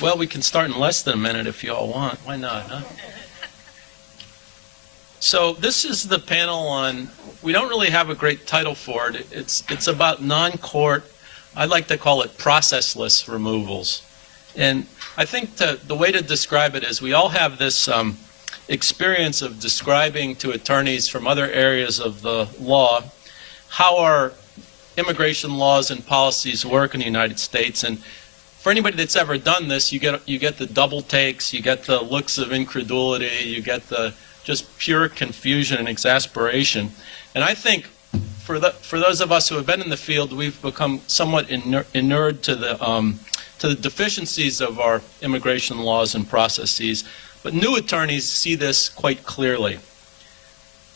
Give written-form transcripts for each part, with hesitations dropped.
Well, we can start in less than a minute if you all want. Why not, huh? So this is the panel on, we don't really have a great title for it. It's about non-court, I like to call it processless removals. And I think the way to describe it is we all have this experience of describing to attorneys from other areas of the law how our immigration laws and policies work in the United States. And for anybody that's ever done this, you get the double takes, you get the looks of incredulity, you get the just pure confusion and exasperation. And I think for those of us who have been in the field, we've become somewhat inured to the deficiencies of our immigration laws and processes. But new attorneys see this quite clearly.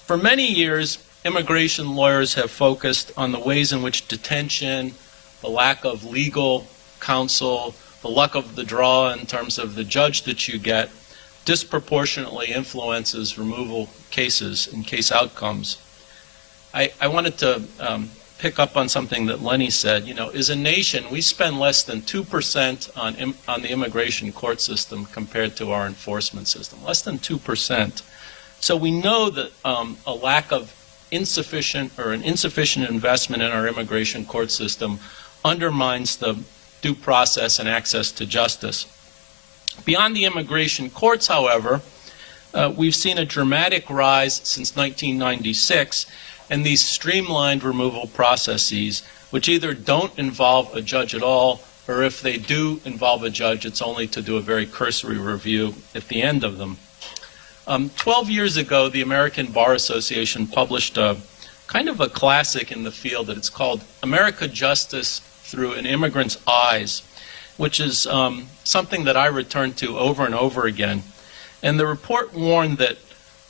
For many years, immigration lawyers have focused on the ways in which detention, the lack of legal counsel, the luck of the draw in terms of the judge that you get, disproportionately influences removal cases and case outcomes. I wanted to pick up on something that Lenny said. You know, as a nation, we spend less than 2% on the immigration court system compared to our enforcement system, less than 2%. So we know that a lack of insufficient investment in our immigration court system undermines the due process and access to justice. Beyond the immigration courts, however, we've seen a dramatic rise since 1996 in these streamlined removal processes, which either don't involve a judge at all, or if they do involve a judge, it's only to do a very cursory review at the end of them. 12 years ago, the American Bar Association published a kind of a classic in the field that it's called America Justice Through an Immigrant's Eyes, which is something that I return to over and over again. And the report warned that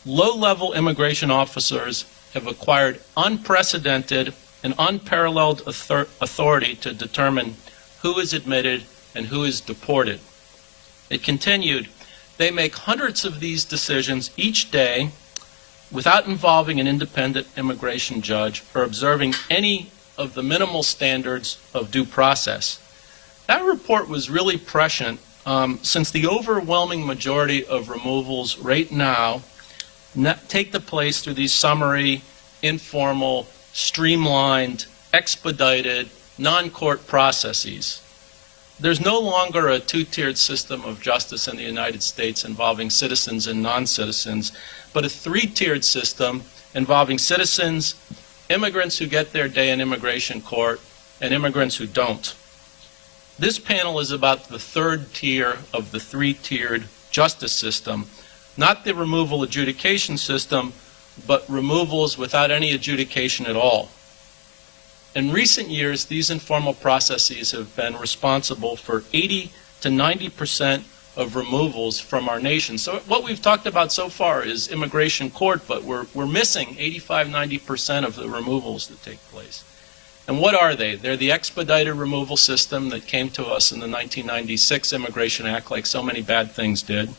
low-level immigration officers have acquired unprecedented and unparalleled authority to determine who is admitted and who is deported. It continued, they make hundreds of these decisions each day without involving an independent immigration judge or observing any of the minimal standards of due process. That report was really prescient since the overwhelming majority of removals right now take the place through these summary, informal, streamlined, expedited, non-court processes. There's no longer a two-tiered system of justice in the United States involving citizens and non-citizens, but a three-tiered system involving citizens, immigrants who get their day in immigration court, and immigrants who don't. This panel is about the third tier of the three-tiered justice system, not the removal adjudication system, but removals without any adjudication at all. In recent years, these informal processes have been responsible for 80 to 90% of removals from our nation. So what we've talked about so far is immigration court, but we're missing 85, 90% of the removals that take place. And what are they? They're the expedited removal system that came to us in the 1996 Immigration Act, like so many bad things did.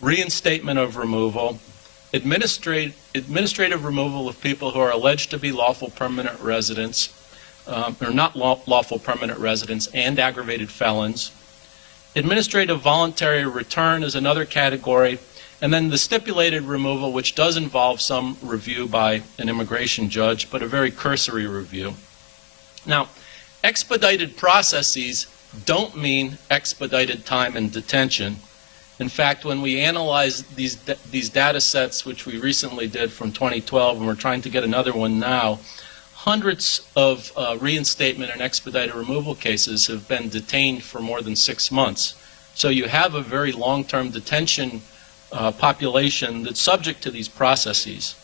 Reinstatement of removal, administrative removal of people who are alleged to be lawful permanent residents, or not lawful permanent residents, and aggravated felons. Administrative voluntary return is another category, and then the stipulated removal, which does involve some review by an immigration judge, but a very cursory review. Now, expedited processes don't mean expedited time in detention. In fact, when we analyze these data sets, which we recently did from 2012, and we're trying to get another one now, hundreds of reinstatement and expedited removal cases have been detained for more than 6 months. So you have a very long-term detention population that's subject to these processes.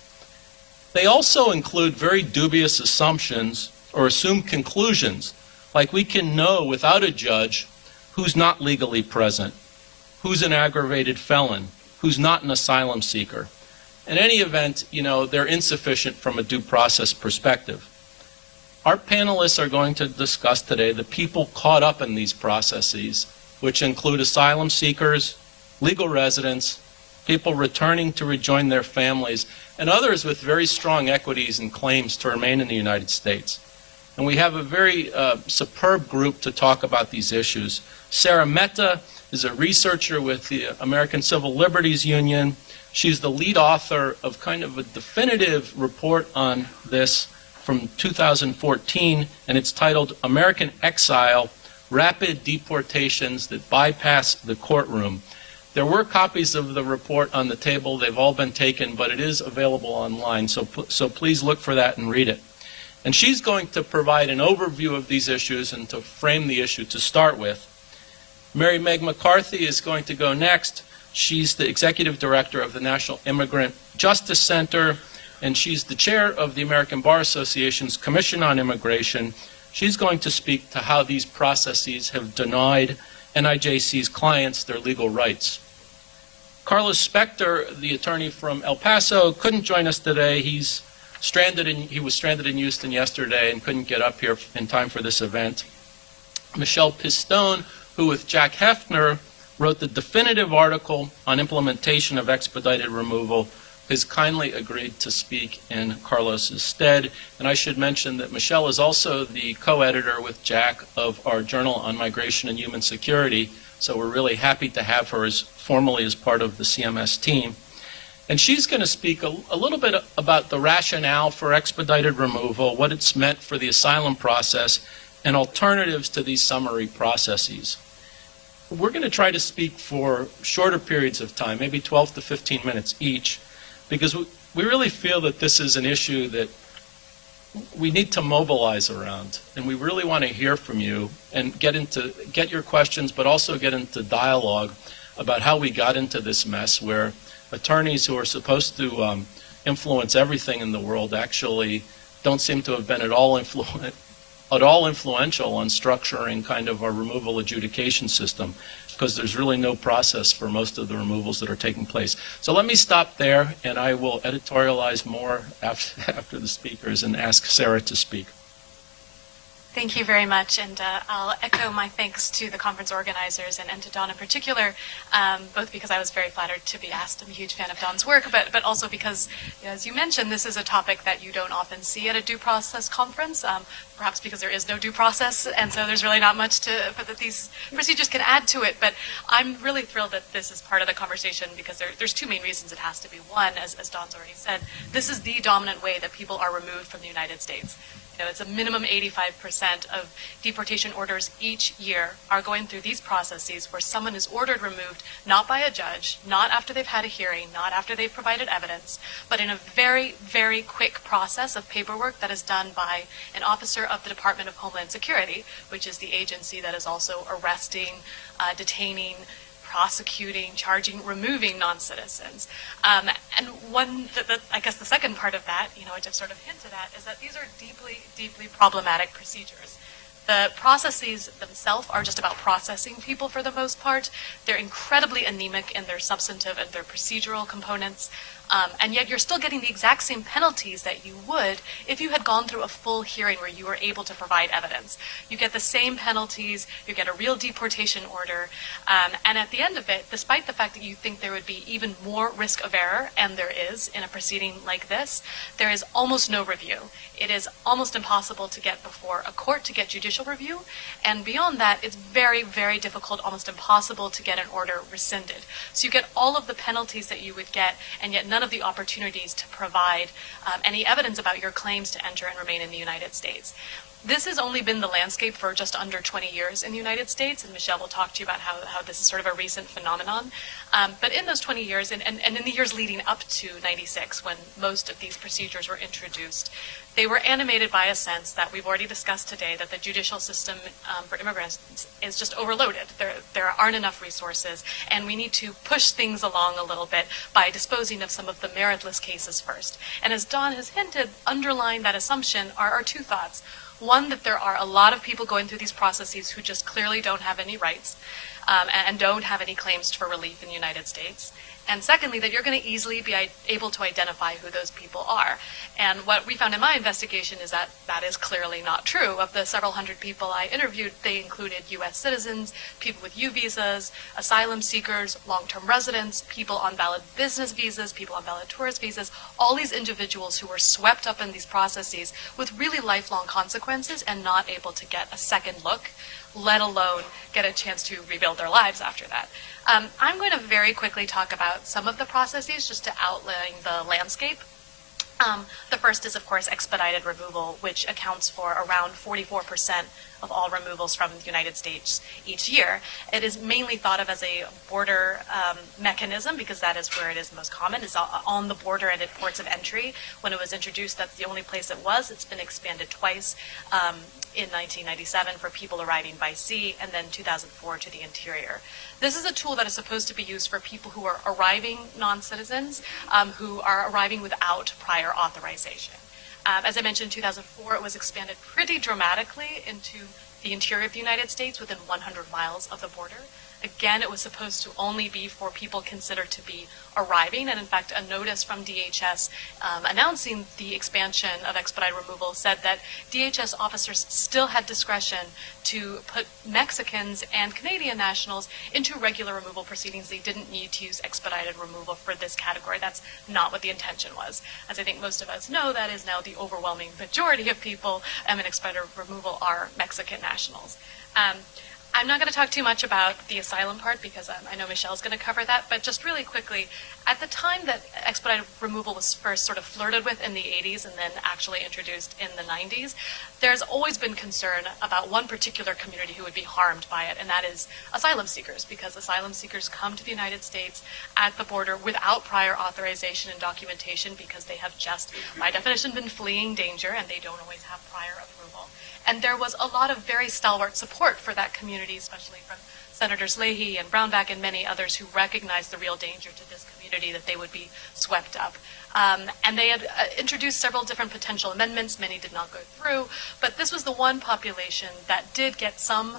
They also include very dubious assumptions or assumed conclusions, like we can know without a judge who's not legally present, who's an aggravated felon, who's not an asylum seeker. In any event, you know, they're insufficient from a due process perspective. Our panelists are going to discuss today the people caught up in these processes, which include asylum seekers, legal residents, people returning to rejoin their families, and others with very strong equities and claims to remain in the United States. And we have a very superb group to talk about these issues. Sarah Mehta is a researcher with the American Civil Liberties Union. She's the lead author of kind of a definitive report on this from 2014, and it's titled American Exile, Rapid Deportations That Bypass the Courtroom. There were copies of the report on the table. They've all been taken, but it is available online, so please look for that and read it. And she's going to provide an overview of these issues and to frame the issue to start with. Meg McCarthy is going to go next. She's the executive director of the National Immigrant Justice Center, and she's the chair of the American Bar Association's Commission on Immigration. She's going to speak to how these processes have denied NIJC's clients their legal rights. Carlos Spector, the attorney from El Paso, couldn't join us today. He was stranded in Houston yesterday and couldn't get up here in time for this event. Michele Pistone, who with Jack Hefner wrote the definitive article on implementation of expedited removal, has kindly agreed to speak in Carlos's stead. And I should mention that Michele is also the co-editor with Jack of our Journal on Migration and Human Security, so we're really happy to have her formally as part of the CMS team. And she's going to speak a little bit about the rationale for expedited removal, what it's meant for the asylum process, and alternatives to these summary processes. We're going to try to speak for shorter periods of time, maybe 12 to 15 minutes each, because we really feel that this is an issue that we need to mobilize around, and we really want to hear from you and get your questions, but also get into dialogue about how we got into this mess where attorneys who are supposed to influence everything in the world actually don't seem to have been at all influential on structuring kind of our removal adjudication system, because there's really no process for most of the removals that are taking place. So let me stop there, and I will editorialize more after the speakers and ask Sarah to speak. Thank you very much, and I'll echo my thanks to the conference organizers and to Dawn in particular, both because I was very flattered to be asked. I'm a huge fan of Dawn's work, but also because, as you mentioned, this is a topic that you don't often see at a due process conference, perhaps because there is no due process, and so there's really not much that these procedures can add to it. But I'm really thrilled that this is part of the conversation, because there's two main reasons it has to be. One, as Dawn's already said, this is the dominant way that people are removed from the United States. You know, it's a minimum 85% of deportation orders each year are going through these processes where someone is ordered removed, not by a judge, not after they've had a hearing, not after they've provided evidence, but in a very, very quick process of paperwork that is done by an officer of the Department of Homeland Security, which is the agency that is also arresting, detaining, prosecuting, charging, removing non-citizens. And I guess the second part of that, which I've sort of hinted at, is that these are deeply, deeply problematic procedures. The processes themselves are just about processing people for the most part. They're incredibly anemic in their substantive and their procedural components. And yet you're still getting the exact same penalties that you would if you had gone through a full hearing where you were able to provide evidence. You get the same penalties, you get a real deportation order, and at the end of it, despite the fact that you think there would be even more risk of error, and there is in a proceeding like this, there is almost no review. It is almost impossible to get before a court to get judicial review, and beyond that, it's very, very difficult, almost impossible to get an order rescinded. So you get all of the penalties that you would get, and yet none of the opportunities to provide any evidence about your claims to enter and remain in the United States. This has only been the landscape for just under 20 years in the United States, and Michele will talk to you about how this is sort of a recent phenomenon. But in those 20 years, and in the years leading up to 96, when most of these procedures were introduced, they were animated by a sense that we've already discussed today, that the judicial system for immigrants is just overloaded. There aren't enough resources, and we need to push things along a little bit by disposing of some of the meritless cases first. And as Dawn has hinted, underlying that assumption are two thoughts. One, that there are a lot of people going through these processes who just clearly don't have any rights. and don't have any claims for relief in the United States. And secondly, that you're going to easily be able to identify who those people are. And what we found in my investigation is that that is clearly not true. Of the several hundred people I interviewed, they included U.S. citizens, people with U visas, asylum seekers, long-term residents, people on valid business visas, people on valid tourist visas, all these individuals who were swept up in these processes with really lifelong consequences and not able to get a second look, let alone get a chance to rebuild their lives after that. I'm going to very quickly talk about some of the processes just to outline the landscape. The first is, of course, expedited removal, which accounts for around 44% of all removals from the United States each year. It is mainly thought of as a border mechanism because that is where it is most common. It's on the border and at ports of entry. When it was introduced, that's the only place it was. It's been expanded twice in 1997 for people arriving by sea, and then 2004 to the interior. This is a tool that is supposed to be used for people who are arriving non-citizens, who are arriving without prior authorization. As I mentioned, in 2004, it was expanded pretty dramatically into the interior of the United States within 100 miles of the border. Again, it was supposed to only be for people considered to be arriving, and in fact, a notice from DHS announcing the expansion of expedited removal said that DHS officers still had discretion to put Mexicans and Canadian nationals into regular removal proceedings. They didn't need to use expedited removal for this category. That's not what the intention was. As I think most of us know, that is now the overwhelming majority of people in expedited removal are Mexican nationals. I'm not going to talk too much about the asylum part because I know Michelle's going to cover that, but just really quickly, at the time that expedited removal was first sort of flirted with in the 80s and then actually introduced in the 90s, there's always been concern about one particular community who would be harmed by it, and that is asylum seekers, because asylum seekers come to the United States at the border without prior authorization and documentation because they have just, by definition, been fleeing danger and they don't always have prior approval. And there was a lot of very stalwart support for that community, especially from Senators Leahy and Brownback and many others who recognized the real danger to this community that they would be swept up. And they had introduced several different potential amendments. Many did not go through, but this was the one population that did get some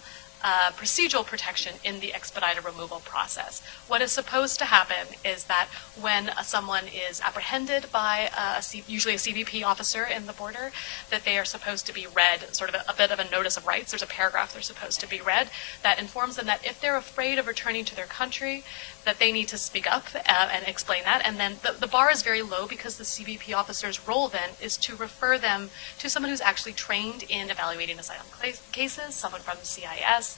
procedural protection in the expedited removal process. What is supposed to happen is that when someone is apprehended by usually a CBP officer in the border, that they are supposed to be read sort of a bit of a notice of rights. There's a paragraph they're supposed to be read that informs them that if they're afraid of returning to their country, that they need to speak up and explain that. And then the bar is very low because the CBP officer's role then is to refer them to someone who's actually trained in evaluating asylum cases, someone from the CIS,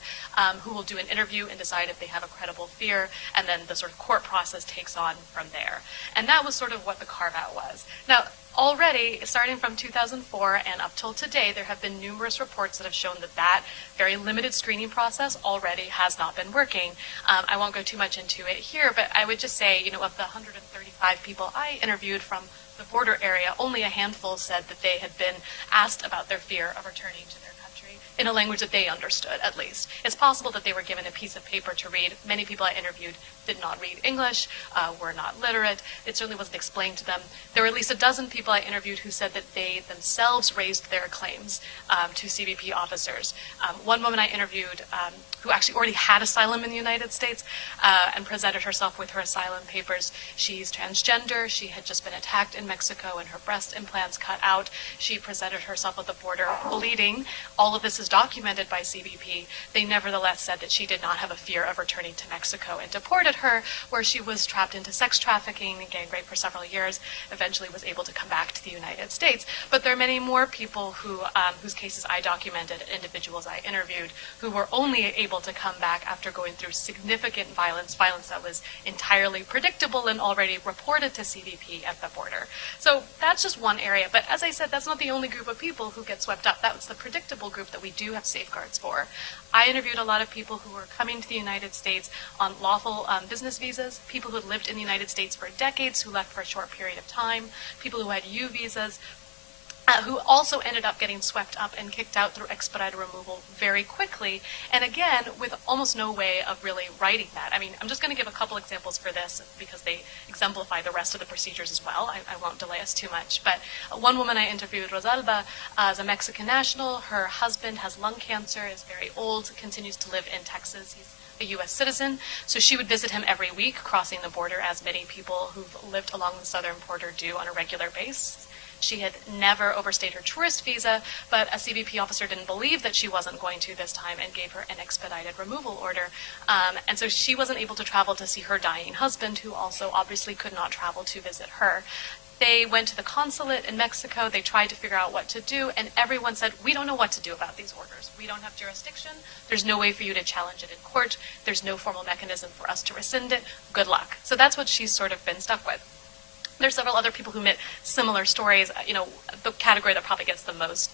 who will do an interview and decide if they have a credible fear, and then the sort of court process takes on from there. And that was sort of what the carve-out was. Now, already, starting from 2004 and up till today, there have been numerous reports that have shown that that very limited screening process already has not been working. I won't go too much into it here, but I would just say, of the 135 people I interviewed from the border area, only a handful said that they had been asked about their fear of returning to their country in a language that they understood, at least. It's possible that they were given a piece of paper to read. Many people I interviewed did not read English, were not literate. It certainly wasn't explained to them. There were at least a dozen people I interviewed who said that they themselves raised their claims to CBP officers. One woman I interviewed who actually already had asylum in the United States and presented herself with her asylum papers. She's transgender. She had just been attacked in Mexico and her breast implants cut out. She presented herself at the border bleeding. All of this is documented by CBP. They nevertheless said that she did not have a fear of returning to Mexico and deported her, where she was trapped into sex trafficking and gang rape for several years, eventually was able to come back to the United States. But there are many more people who, whose cases I documented, individuals I interviewed, who were only able to come back after going through significant violence that was entirely predictable and already reported to CBP at the border. So that's just one area. But as I said, that's not the only group of people who get swept up. That was the predictable group that we do have safeguards for. I interviewed a lot of people who were coming to the United States on lawful business visas, people who had lived in the United States for decades who left for a short period of time, people who had U visas, who also ended up getting swept up and kicked out through expedited removal very quickly, and again, with almost no way of really writing that. I mean, I'm just going to give a couple examples for this because they exemplify the rest of the procedures as well. I won't delay us too much, but one woman I interviewed, Rosalba, is a Mexican national. Her husband has lung cancer, is very old, continues to live in Texas. He's a U.S. citizen, so she would visit him every week, crossing the border, as many people who've lived along the southern border do on a regular basis. She had never overstayed her tourist visa, but a CBP officer didn't believe that she wasn't going to this time and gave her an expedited removal order. And so she wasn't able to travel to see her dying husband, who also obviously could not travel to visit her. They went to the consulate in Mexico, they tried to figure out what to do, and everyone said, we don't know what to do about these orders. We don't have jurisdiction, there's no way for you to challenge it in court, there's no formal mechanism for us to rescind it, good luck. So that's what she's sort of been stuck with. There's several other people who admit similar stories. You know, the category that probably gets the most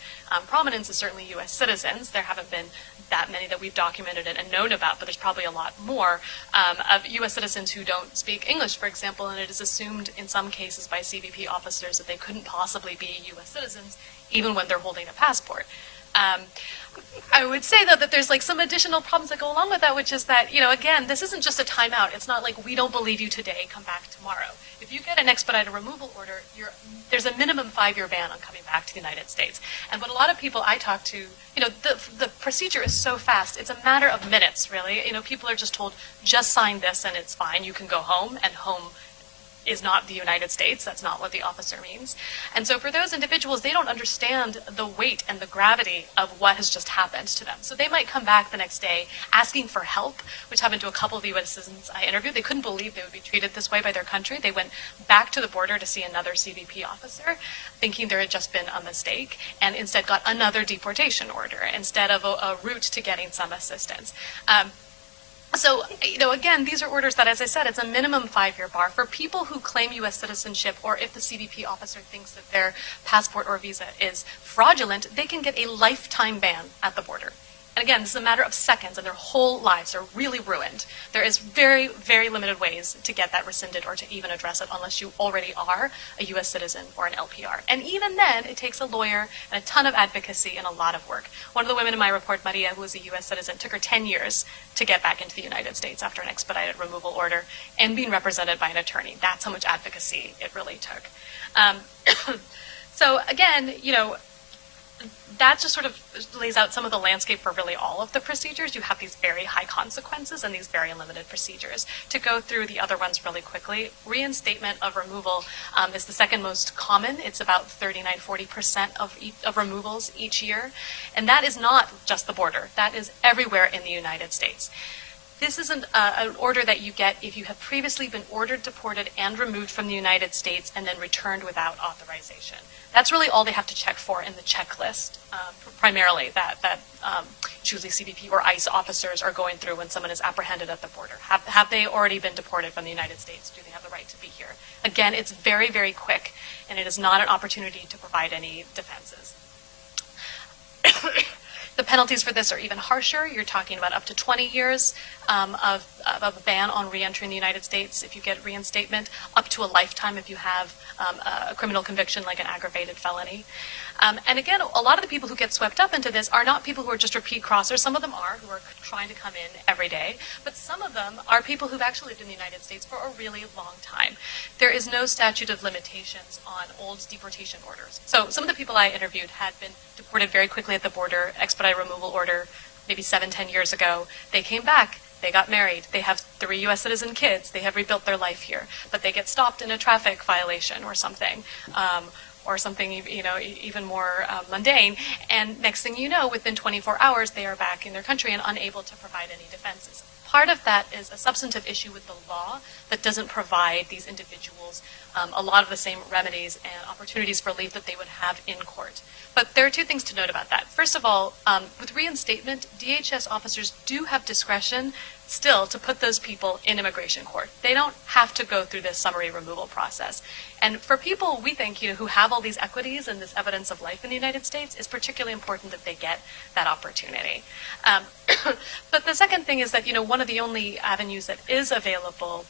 prominence is certainly U.S. citizens. There haven't been that many that we've documented and known about, but there's probably a lot more of U.S. citizens who don't speak English, for example, and it is assumed in some cases by CBP officers that they couldn't possibly be U.S. citizens even when they're holding a passport. I would say, though, that there's like some additional problems that go along with that, which is that, you know, again, this isn't just a timeout. It's not like we don't believe you today, come back tomorrow. If you get an expedited removal order, there's a minimum 5-year ban on coming back to the United States. And what a lot of people I talk to, you know, the procedure is so fast. It's a matter of minutes, really. You know, people are just told, just sign this and it's fine. You can go home, and home is not the United States. That's not what the officer means. And so for those individuals, they don't understand the weight and the gravity of what has just happened to them. So they might come back the next day asking for help, which happened to a couple of U.S. citizens I interviewed. They couldn't believe they would be treated this way by their country. They went back to the border to see another CBP officer, thinking there had just been a mistake, and instead got another deportation order instead of a route to getting some assistance. So, you know, again, these are orders that, as I said, it's a minimum 5-year bar. For people who claim U.S. citizenship, or if the CBP officer thinks that their passport or visa is fraudulent, they can get a lifetime ban at the border. And again, this is a matter of seconds, and their whole lives are really ruined. There is very, very limited ways to get that rescinded or to even address it unless you already are a U.S. citizen or an LPR. And even then, it takes a lawyer and a ton of advocacy and a lot of work. One of the women in my report, Maria, who was a U.S. citizen, took her 10 years to get back into the United States after an expedited removal order and being represented by an attorney. That's how much advocacy it really took. So again, you know, that just sort of lays out some of the landscape for really all of the procedures. You have these very high consequences and these very limited procedures. To go through the other ones really quickly, reinstatement of removal is the second most common. It's about 39–40% of removals each year. And that is not just the border. That is everywhere in the United States. This is an order that you get if you have previously been ordered, deported, and removed from the United States and then returned without authorization. That's really all they have to check for in the checklist, primarily that usually CBP or ICE officers are going through when someone is apprehended at the border. Have they already been deported from the United States? Do they have the right to be here? Again, it's very, very quick, and it is not an opportunity to provide any defenses. The penalties for this are even harsher. You're talking about up to 20 years of a ban on re-entry in the United States if you get reinstatement, up to a lifetime if you have a criminal conviction like an aggravated felony. And again, a lot of the people who get swept up into this are not people who are just repeat crossers. Some of them are, who are trying to come in every day. But some of them are people who've actually lived in the United States for a really long time. There is no statute of limitations on old deportation orders. So some of the people I interviewed had been deported very quickly at the border, expedited removal order, maybe 7–10 years ago. They came back. They got married. They have 3 U.S. citizen kids. They have rebuilt their life here. But they get stopped in a traffic violation or something. Or something, you know, even more mundane, and next thing you know, within 24 hours, they are back in their country and unable to provide any defenses. Part of that is a substantive issue with the law that doesn't provide these individuals a lot of the same remedies and opportunities for relief that they would have in court. But there are 2 things to note about that. First of all, with reinstatement, DHS officers do have discretion still to put those people in immigration court. They don't have to go through this summary removal process. And for people, we think, you know, who have all these equities and this evidence of life in the United States, it's particularly important that they get that opportunity. But the second thing is that, you know, one of the only avenues that is available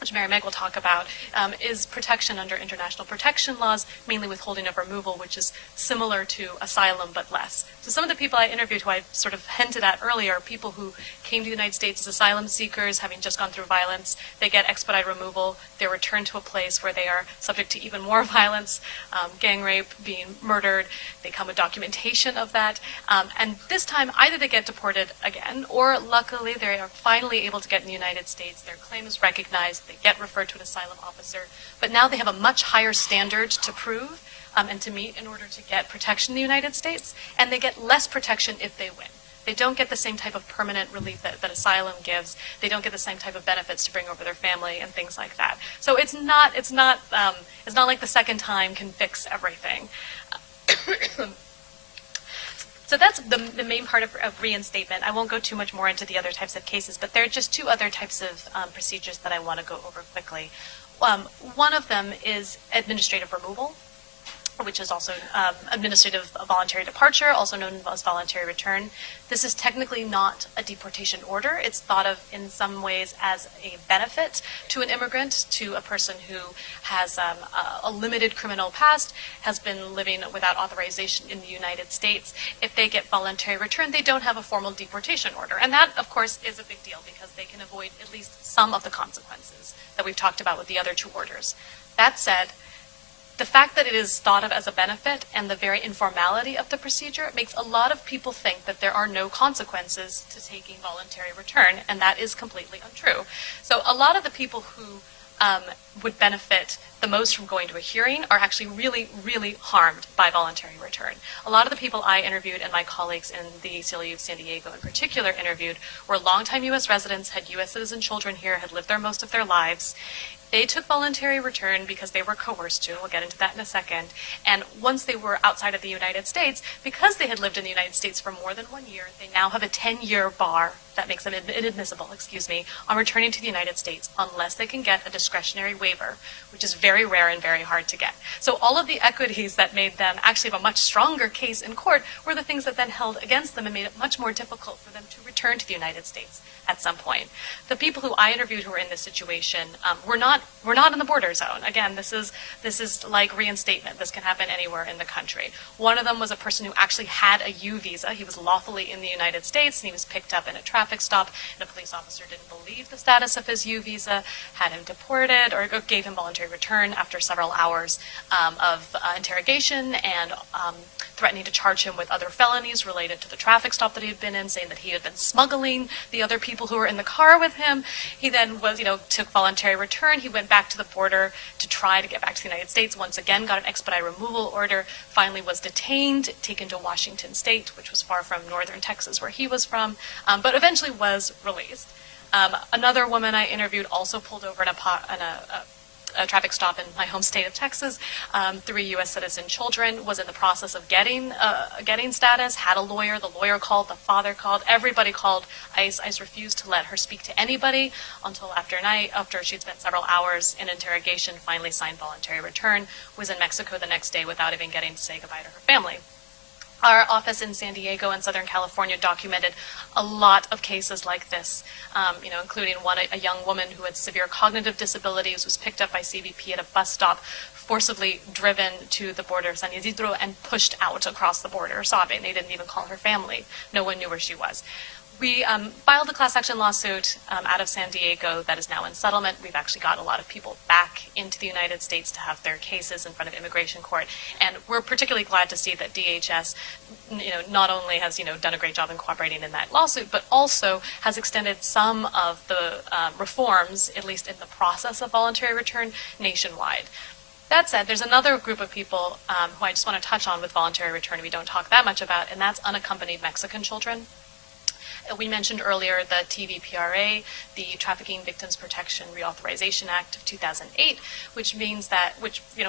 which Mary Meg will talk about, is protection under international protection laws, mainly withholding of removal, which is similar to asylum but less. So some of the people I interviewed who I sort of hinted at earlier are people who came to the United States as asylum seekers, having just gone through violence. They get expedited removal. They're returned to a place where they are subject to even more violence, gang rape, being murdered. They come with documentation of that. And this time, either they get deported again, or luckily they are finally able to get in the United States. Their claim is recognized. They get referred to an asylum officer. But now they have a much higher standard to prove and to meet in order to get protection in the United States. And they get less protection if they win. They don't get the same type of permanent relief that asylum gives. They don't get the same type of benefits to bring over their family and things like that. So it's not like the second time can fix everything. So that's the main part of reinstatement. I won't go too much more into the other types of cases, but there are just two other types of procedures that I want to go over quickly. One of them is administrative removal, which is also administrative voluntary departure, also known as voluntary return. This is technically not a deportation order. It's thought of in some ways as a benefit to an immigrant, to a person who has a limited criminal past, has been living without authorization in the United States. If they get voluntary return, they don't have a formal deportation order. And that, of course, is a big deal because they can avoid at least some of the consequences that we've talked about with the other two orders. That said, the fact that it is thought of as a benefit and the very informality of the procedure makes a lot of people think that there are no consequences to taking voluntary return, and that is completely untrue. So a lot of the people who would benefit the most from going to a hearing are actually really, really harmed by voluntary return. A lot of the people I interviewed and my colleagues in the ACLU of San Diego in particular interviewed were longtime U.S. residents, had U.S. citizen children here, had lived there most of their lives. They took voluntary return because they were coerced to. We'll get into that in a second. And once they were outside of the United States, because they had lived in the United States for more than 1 year, they now have a 10-year bar that makes them inadmissible, on returning to the United States unless they can get a discretionary waiver, which is very rare and very hard to get. So all of the equities that made them actually have a much stronger case in court were the things that then held against them and made it much more difficult for them to return to the United States at some point. The people who I interviewed who were in this situation were not in the border zone. Again, this is like reinstatement. This can happen anywhere in the country. One of them was a person who actually had a U visa. He was lawfully in the United States, and he was picked up in a traffic stop, and a police officer didn't believe the status of his U visa, had him deported, or gave him voluntary return after several hours of interrogation and threatening to charge him with other felonies related to the traffic stop that he had been in, saying that he had been smuggling the other people who were in the car with him. He then took voluntary return. He went back to the border to try to get back to the United States. Once again, got an expedited removal order, finally was detained, taken to Washington State, which was far from northern Texas where he was from, but eventually was released. Another woman I interviewed also pulled over in a traffic stop in my home state of Texas. 3 U.S. citizen children, was in the process of getting status, had a lawyer. The lawyer called, the father called, everybody called ICE. ICE refused to let her speak to anybody until after she'd spent several hours in interrogation, finally signed voluntary return, was in Mexico the next day without even getting to say goodbye to her family. Our office in San Diego and Southern California documented a lot of cases like this, including one, a young woman who had severe cognitive disabilities, was picked up by CBP at a bus stop, forcibly driven to the border of San Isidro and pushed out across the border, sobbing. They didn't even call her family. No one knew where she was. We filed a class action lawsuit out of San Diego that is now in settlement. We've actually got a lot of people back into the United States to have their cases in front of immigration court. And we're particularly glad to see that DHS, not only has, done a great job in cooperating in that lawsuit, but also has extended some of the reforms, at least in the process of voluntary return, nationwide. That said, there's another group of people who I just want to touch on with voluntary return we don't talk that much about, and that's unaccompanied Mexican children. We mentioned earlier the TVPRA, the Trafficking Victims Protection Reauthorization Act of 2008, which means that,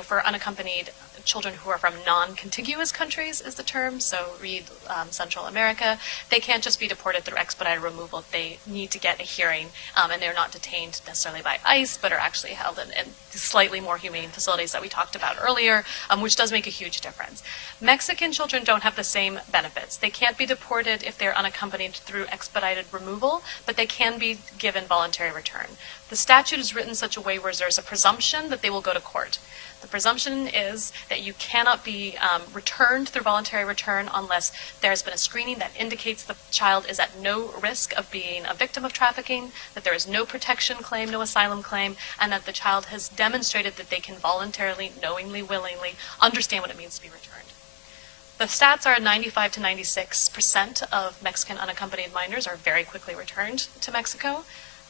for unaccompanied children who are from non-contiguous countries is the term, so read Central America, they can't just be deported through expedited removal. They need to get a hearing, and they're not detained necessarily by ICE, but are actually held in slightly more humane facilities that we talked about earlier, which does make a huge difference. Mexican children don't have the same benefits. They can't be deported if they're unaccompanied through expedited removal, but they can be given voluntary return. The statute is written in such a way where there's a presumption that they will go to court. The presumption is that you cannot be returned through voluntary return unless there's been a screening that indicates the child is at no risk of being a victim of trafficking, that there is no protection claim, no asylum claim, and that the child has demonstrated that they can voluntarily, knowingly, willingly understand what it means to be returned. The stats are 95 to 96% of Mexican unaccompanied minors are very quickly returned to Mexico.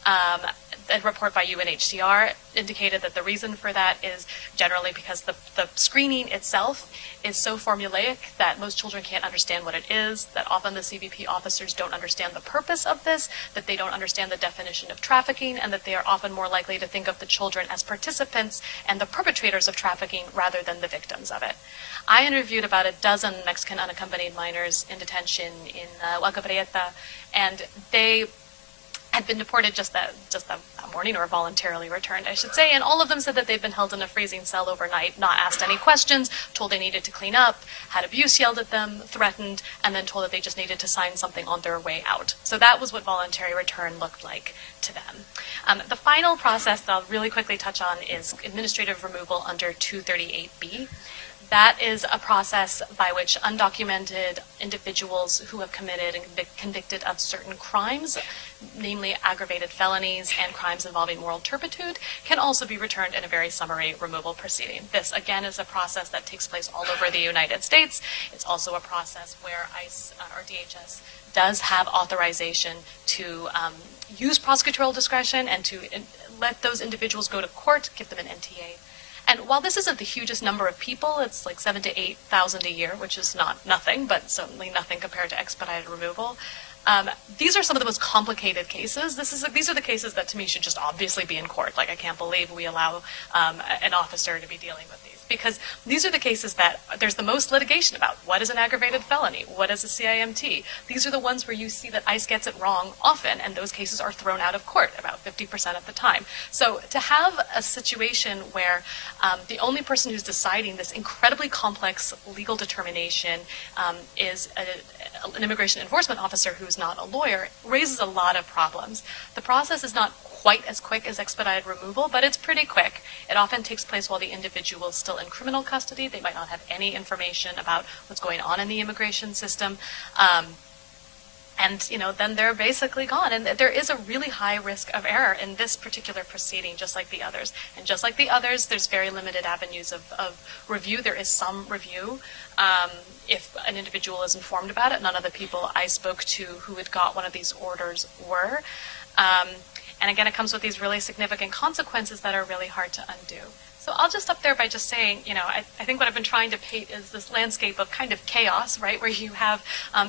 A report by UNHCR indicated that the reason for that is generally because the screening itself is so formulaic that most children can't understand what it is, that often the CBP officers don't understand the purpose of this, that they don't understand the definition of trafficking, and that they are often more likely to think of the children as participants and the perpetrators of trafficking rather than the victims of it. I interviewed about a dozen Mexican unaccompanied minors in detention in Agua Prieta, and they had been deported just that morning, or voluntarily returned, I should say, and all of them said that they'd been held in a freezing cell overnight, not asked any questions, told they needed to clean up, had abuse yelled at them, threatened, and then told that they just needed to sign something on their way out. So that was what voluntary return looked like to them. The final process that I'll really quickly touch on is administrative removal under 238B. That is a process by which undocumented individuals who have committed and been convicted of certain crimes, namely aggravated felonies and crimes involving moral turpitude, can also be returned in a very summary removal proceeding. This, again, is a process that takes place all over the United States. It's also a process where ICE or DHS does have authorization to use prosecutorial discretion and to let those individuals go to court, give them an NTA. And while this isn't the hugest number of people, it's like 7,000 to 8,000 a year, which is not nothing, but certainly nothing compared to expedited removal. These are some of the most complicated cases. These are the cases that to me should just obviously be in court. Like, I can't believe we allow an officer to be dealing with these, because these are the cases that there's the most litigation about. What is an aggravated felony? What is a CIMT? These are the ones where you see that ICE gets it wrong often, and those cases are thrown out of court about 50% of the time. So to have a situation where the only person who's deciding this incredibly complex legal determination is an immigration enforcement officer who's not a lawyer raises a lot of problems. The process is not quite as quick as expedited removal, but it's pretty quick. It often takes place while the individual is still in criminal custody. They might not have any information about what's going on in the immigration system. And, then they're basically gone. And there is a really high risk of error in this particular proceeding, just like the others. And just like the others, there's very limited avenues of review. There is some review if an individual is informed about it. None of the people I spoke to who had got one of these orders were. And again, it comes with these really significant consequences that are really hard to undo. So I'll just stop there by just saying, I think what I've been trying to paint is this landscape of kind of chaos, right, where you have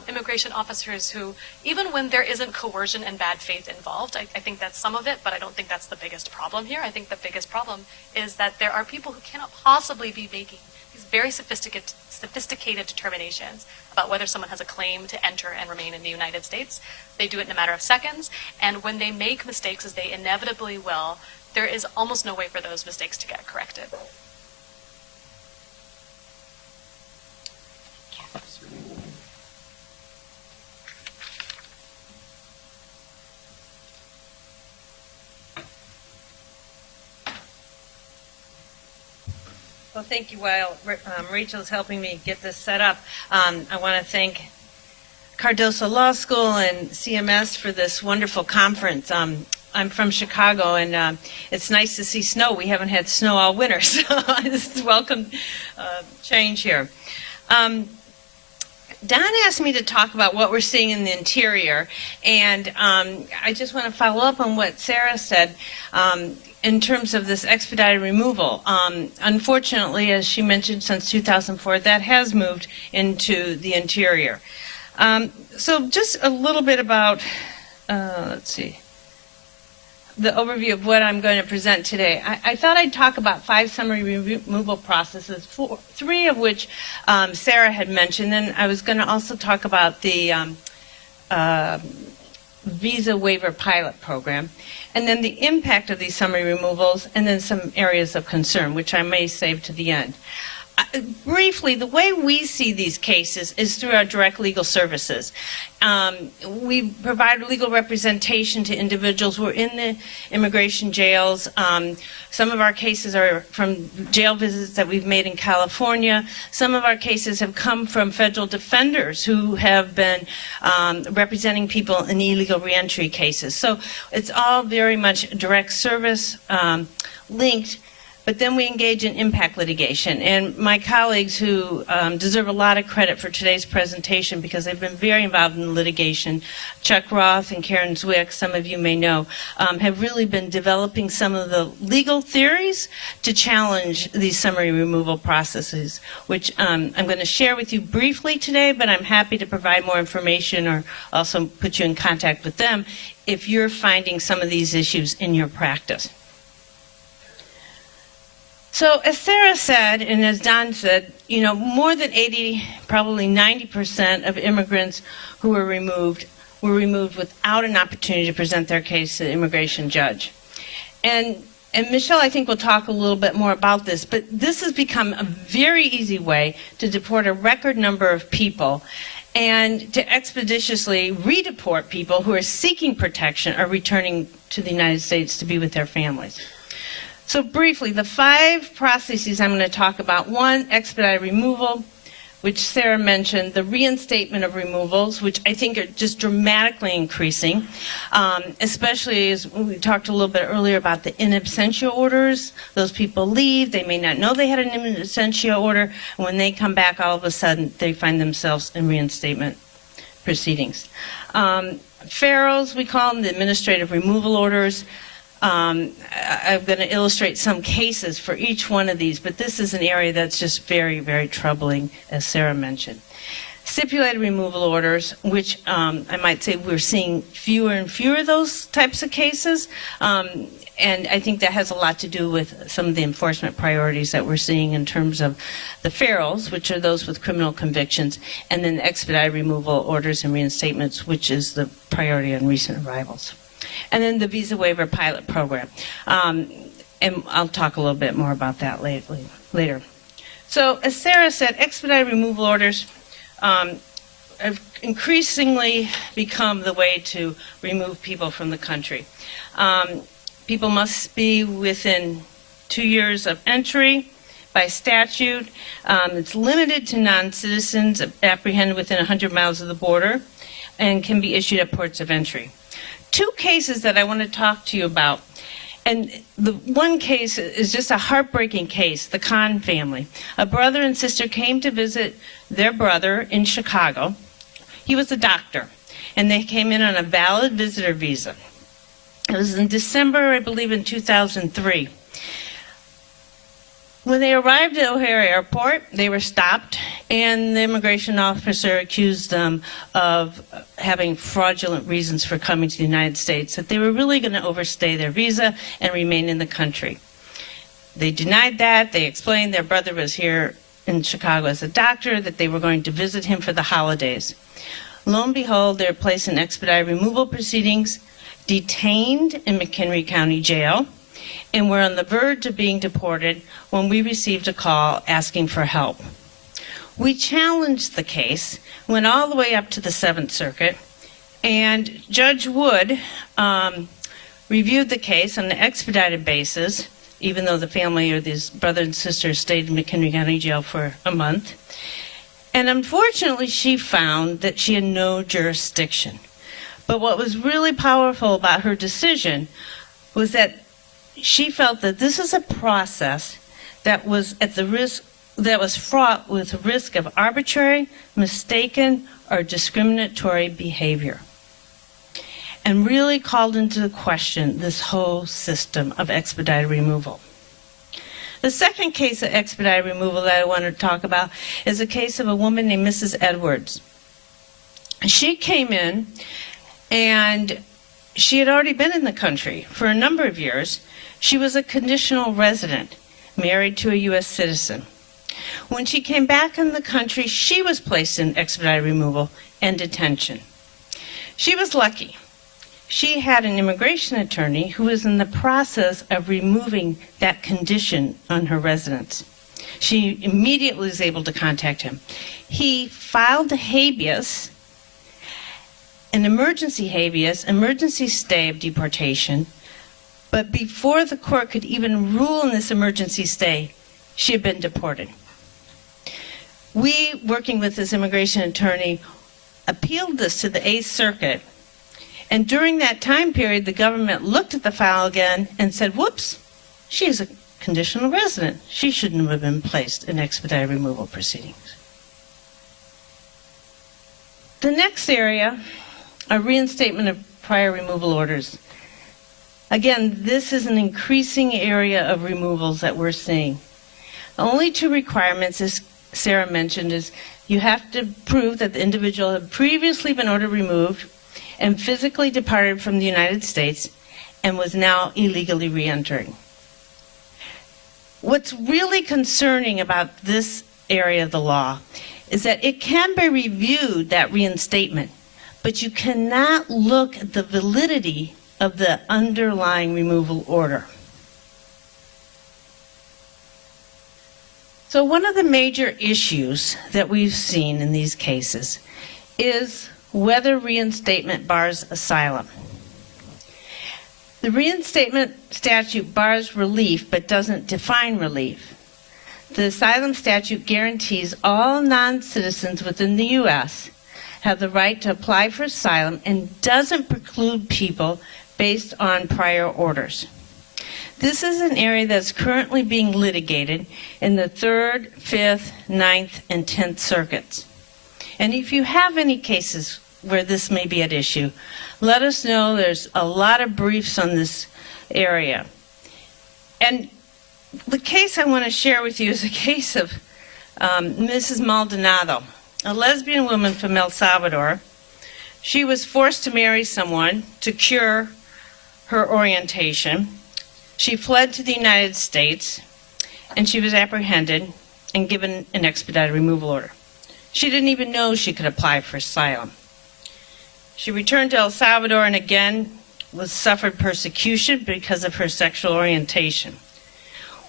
immigration officers who, even when there isn't coercion and bad faith involved, I think that's some of it, but I don't think that's the biggest problem here. I think the biggest problem is that there are people who cannot possibly be making these very sophisticated determinations about whether someone has a claim to enter and remain in the United States. They do it in a matter of seconds, and when they make mistakes, as they inevitably will, there is almost no way for those mistakes to get corrected. Well, thank you. While Rachel's helping me get this set up, I want to thank Cardoso Law School and CMS for this wonderful conference. I'm from Chicago, and it's nice to see snow. We haven't had snow all winter, so this is welcome change here. Don asked me to talk about what we're seeing in the interior, and I just want to follow up on what Sarah said in terms of this expedited removal. Unfortunately, as she mentioned, since 2004, that has moved into the interior. So just a little bit about, let's see, the overview of what I'm going to present today. I thought I'd talk about 5 summary removal processes, 3 of which Sarah had mentioned, and I was going to also talk about the visa waiver pilot program, and then the impact of these summary removals, and then some areas of concern, which I may save to the end. Briefly, the way we see these cases is through our direct legal services. We provide legal representation to individuals who are in the immigration jails. Some of our cases are from jail visits that we've made in California. Some of our cases have come from federal defenders who have been representing people in illegal reentry cases. So it's all very much direct service linked. But then we engage in impact litigation. And my colleagues, who deserve a lot of credit for today's presentation because they've been very involved in litigation, Chuck Roth and Karen Zwick, some of you may know, have really been developing some of the legal theories to challenge these summary removal processes, which I'm going to share with you briefly today, but I'm happy to provide more information or also put you in contact with them if you're finding some of these issues in your practice. So as Sarah said, and as Don said, more than 80, probably 90% of immigrants who were removed without an opportunity to present their case to the immigration judge. And Michele, I think, will talk a little bit more about this, but this has become a very easy way to deport a record number of people and to expeditiously redeport people who are seeking protection or returning to the United States to be with their families. So briefly, the 5 processes I'm going to talk about. 1, expedited removal, which Sarah mentioned, the reinstatement of removals, which I think are just dramatically increasing, especially as we talked a little bit earlier about the in absentia orders. Those people leave, they may not know they had an in absentia order, and when they come back, all of a sudden, they find themselves in reinstatement proceedings. FAROs, we call them, the administrative removal orders. I'm going to illustrate some cases for each one of these, but this is an area that's just very, very troubling, as Sarah mentioned. Stipulated removal orders, which I might say we're seeing fewer and fewer of those types of cases, and I think that has a lot to do with some of the enforcement priorities that we're seeing in terms of the FAROs, which are those with criminal convictions, and then the expedited removal orders and reinstatements, which is the priority on recent arrivals. And then the visa waiver pilot program. And I'll talk a little bit more about that later. So as Sarah said, expedited removal orders have increasingly become the way to remove people from the country. People must be within 2 years of entry by statute. It's limited to non-citizens apprehended within 100 miles of the border and can be issued at ports of entry. 2 cases that I want to talk to you about. And the one case is just a heartbreaking case, the Khan family. A brother and sister came to visit their brother in Chicago. He was a doctor, and they came in on a valid visitor visa. It was in December, I believe, in 2003. When they arrived at O'Hare Airport, they were stopped, and the immigration officer accused them of having fraudulent reasons for coming to the United States, that they were really going to overstay their visa and remain in the country. They denied that. They explained their brother was here in Chicago as a doctor, that they were going to visit him for the holidays. Lo and behold, they were placed in expedited removal proceedings, detained in McHenry County Jail, and were on the verge of being deported when we received a call asking for help. We challenged the case, went all the way up to the 7th Circuit, and Judge Wood reviewed the case on an expedited basis, even though the family or these brother and sister stayed in McHenry County Jail for a month. And unfortunately, she found that she had no jurisdiction. But what was really powerful about her decision was that she felt that this is a process that was fraught with risk of arbitrary, mistaken, or discriminatory behavior, and really called into question this whole system of expedited removal. The second case of expedited removal that I want to talk about is a case of a woman named Mrs. Edwards. She came in, and she had already been in the country for a number of years. She was a conditional resident, married to a U.S. citizen. When she came back in the country, she was placed in expedited removal and detention. She was lucky. She had an immigration attorney who was in the process of removing that condition on her residence. She immediately was able to contact him. He filed a habeas, an emergency habeas, emergency stay of deportation, but before the court could even rule in this emergency stay, she had been deported. We, working with this immigration attorney, appealed this to the 8th Circuit, and during that time period, the government looked at the file again and said, whoops, she is a conditional resident. She shouldn't have been placed in expedited removal proceedings. The next area are reinstatement of prior removal orders. Again, this is an increasing area of removals that we're seeing. The only two requirements, as Sarah mentioned, is you have to prove that the individual had previously been ordered removed and physically departed from the United States and was now illegally re-entering. What's really concerning about this area of the law is that it can be reviewed, that reinstatement, but you cannot look at the validity of the underlying removal order. So one of the major issues that we've seen in these cases is whether reinstatement bars asylum. The reinstatement statute bars relief but doesn't define relief. The asylum statute guarantees all non-citizens within the U.S. have the right to apply for asylum and doesn't preclude people based on prior orders. This is an area that's currently being litigated in the 3rd, 5th, 9th, and 10th circuits. And if you have any cases where this may be at issue, let us know. There's a lot of briefs on this area. And the case I want to share with you is a case of Mrs. Maldonado, a lesbian woman from El Salvador. She was forced to marry someone to cure her orientation. She fled to the United States, and she was apprehended and given an expedited removal order. She didn't even know she could apply for asylum. She returned to El Salvador and again suffered persecution because of her sexual orientation.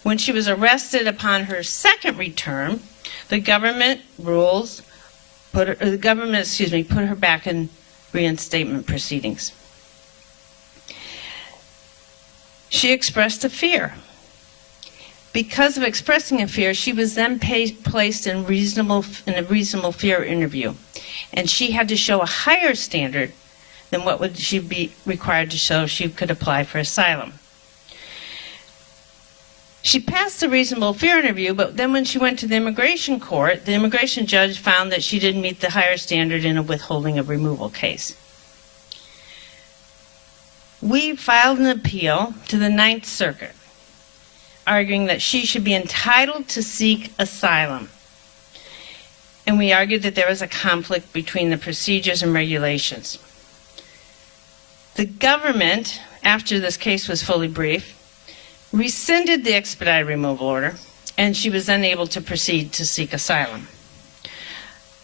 When she was arrested upon her second return, the government put her back in reinstatement proceedings. She expressed a fear. Because of expressing a fear, she was then placed in a reasonable fear interview, and she had to show a higher standard than what would she be required to show she could apply for asylum. She passed the reasonable fear interview, but then when she went to the immigration court, the immigration judge found that she didn't meet the higher standard in a withholding of removal case. We filed an appeal to the 9th Circuit, arguing that she should be entitled to seek asylum. And we argued that there was a conflict between the procedures and regulations. The government, after this case was fully briefed, rescinded the expedited removal order, and she was then able to proceed to seek asylum.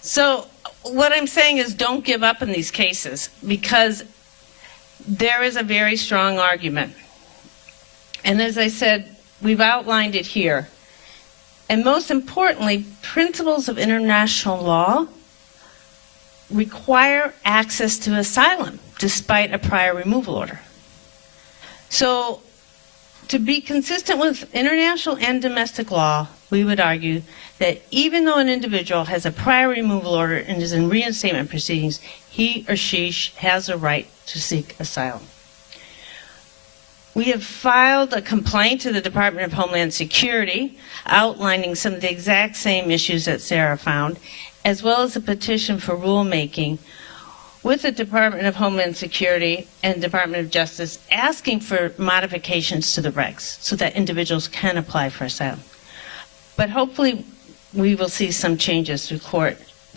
So what I'm saying is don't give up in these cases, because there is a very strong argument. And as I said, we've outlined it here. And most importantly, principles of international law require access to asylum despite a prior removal order. So to be consistent with international and domestic law, we would argue that even though an individual has a prior removal order and is in reinstatement proceedings, he or she has a right to seek asylum. We have filed a complaint to the Department of Homeland Security outlining some of the exact same issues that Sarah found, as well as a petition for rulemaking with the Department of Homeland Security and Department of Justice asking for modifications to the regs so that individuals can apply for asylum. But hopefully we will see some changes through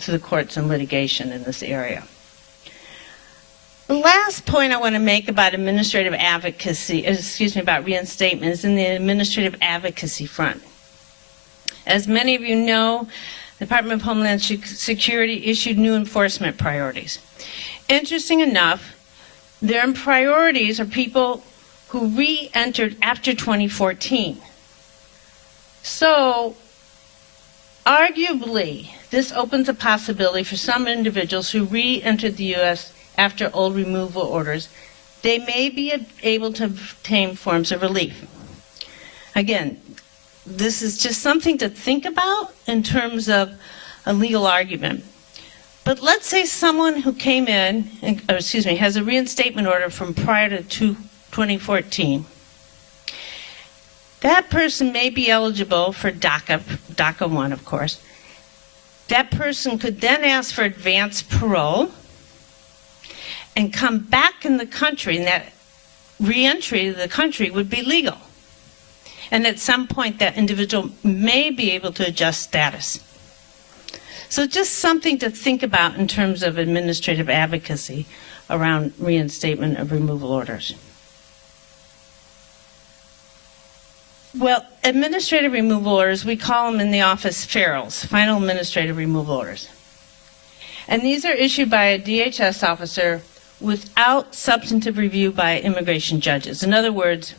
the courts and litigation in this area. The last point I want to make about administrative advocacy, about reinstatement, is in the administrative advocacy front. As many of you know, the Department of Homeland Security issued new enforcement priorities. Interesting enough, their priorities are people who re-entered after 2014. So Arguably, this opens a possibility for some individuals who re-entered the U.S. after old removal orders. They may be able to obtain forms of relief. Again, this is just something to think about in terms of a legal argument. But let's say someone who came in, has a reinstatement order from prior to 2014. That person may be eligible for DACA 1, of course. That person could then ask for advanced parole and come back in the country, and that reentry to the country would be legal. And at some point, that individual may be able to adjust status. So just something to think about in terms of administrative advocacy around reinstatement of removal orders. Well, administrative removal orders, we call them in the office FAROLs, Final Administrative Removal Orders. And these are issued by a DHS officer without substantive review by immigration judges. In other words,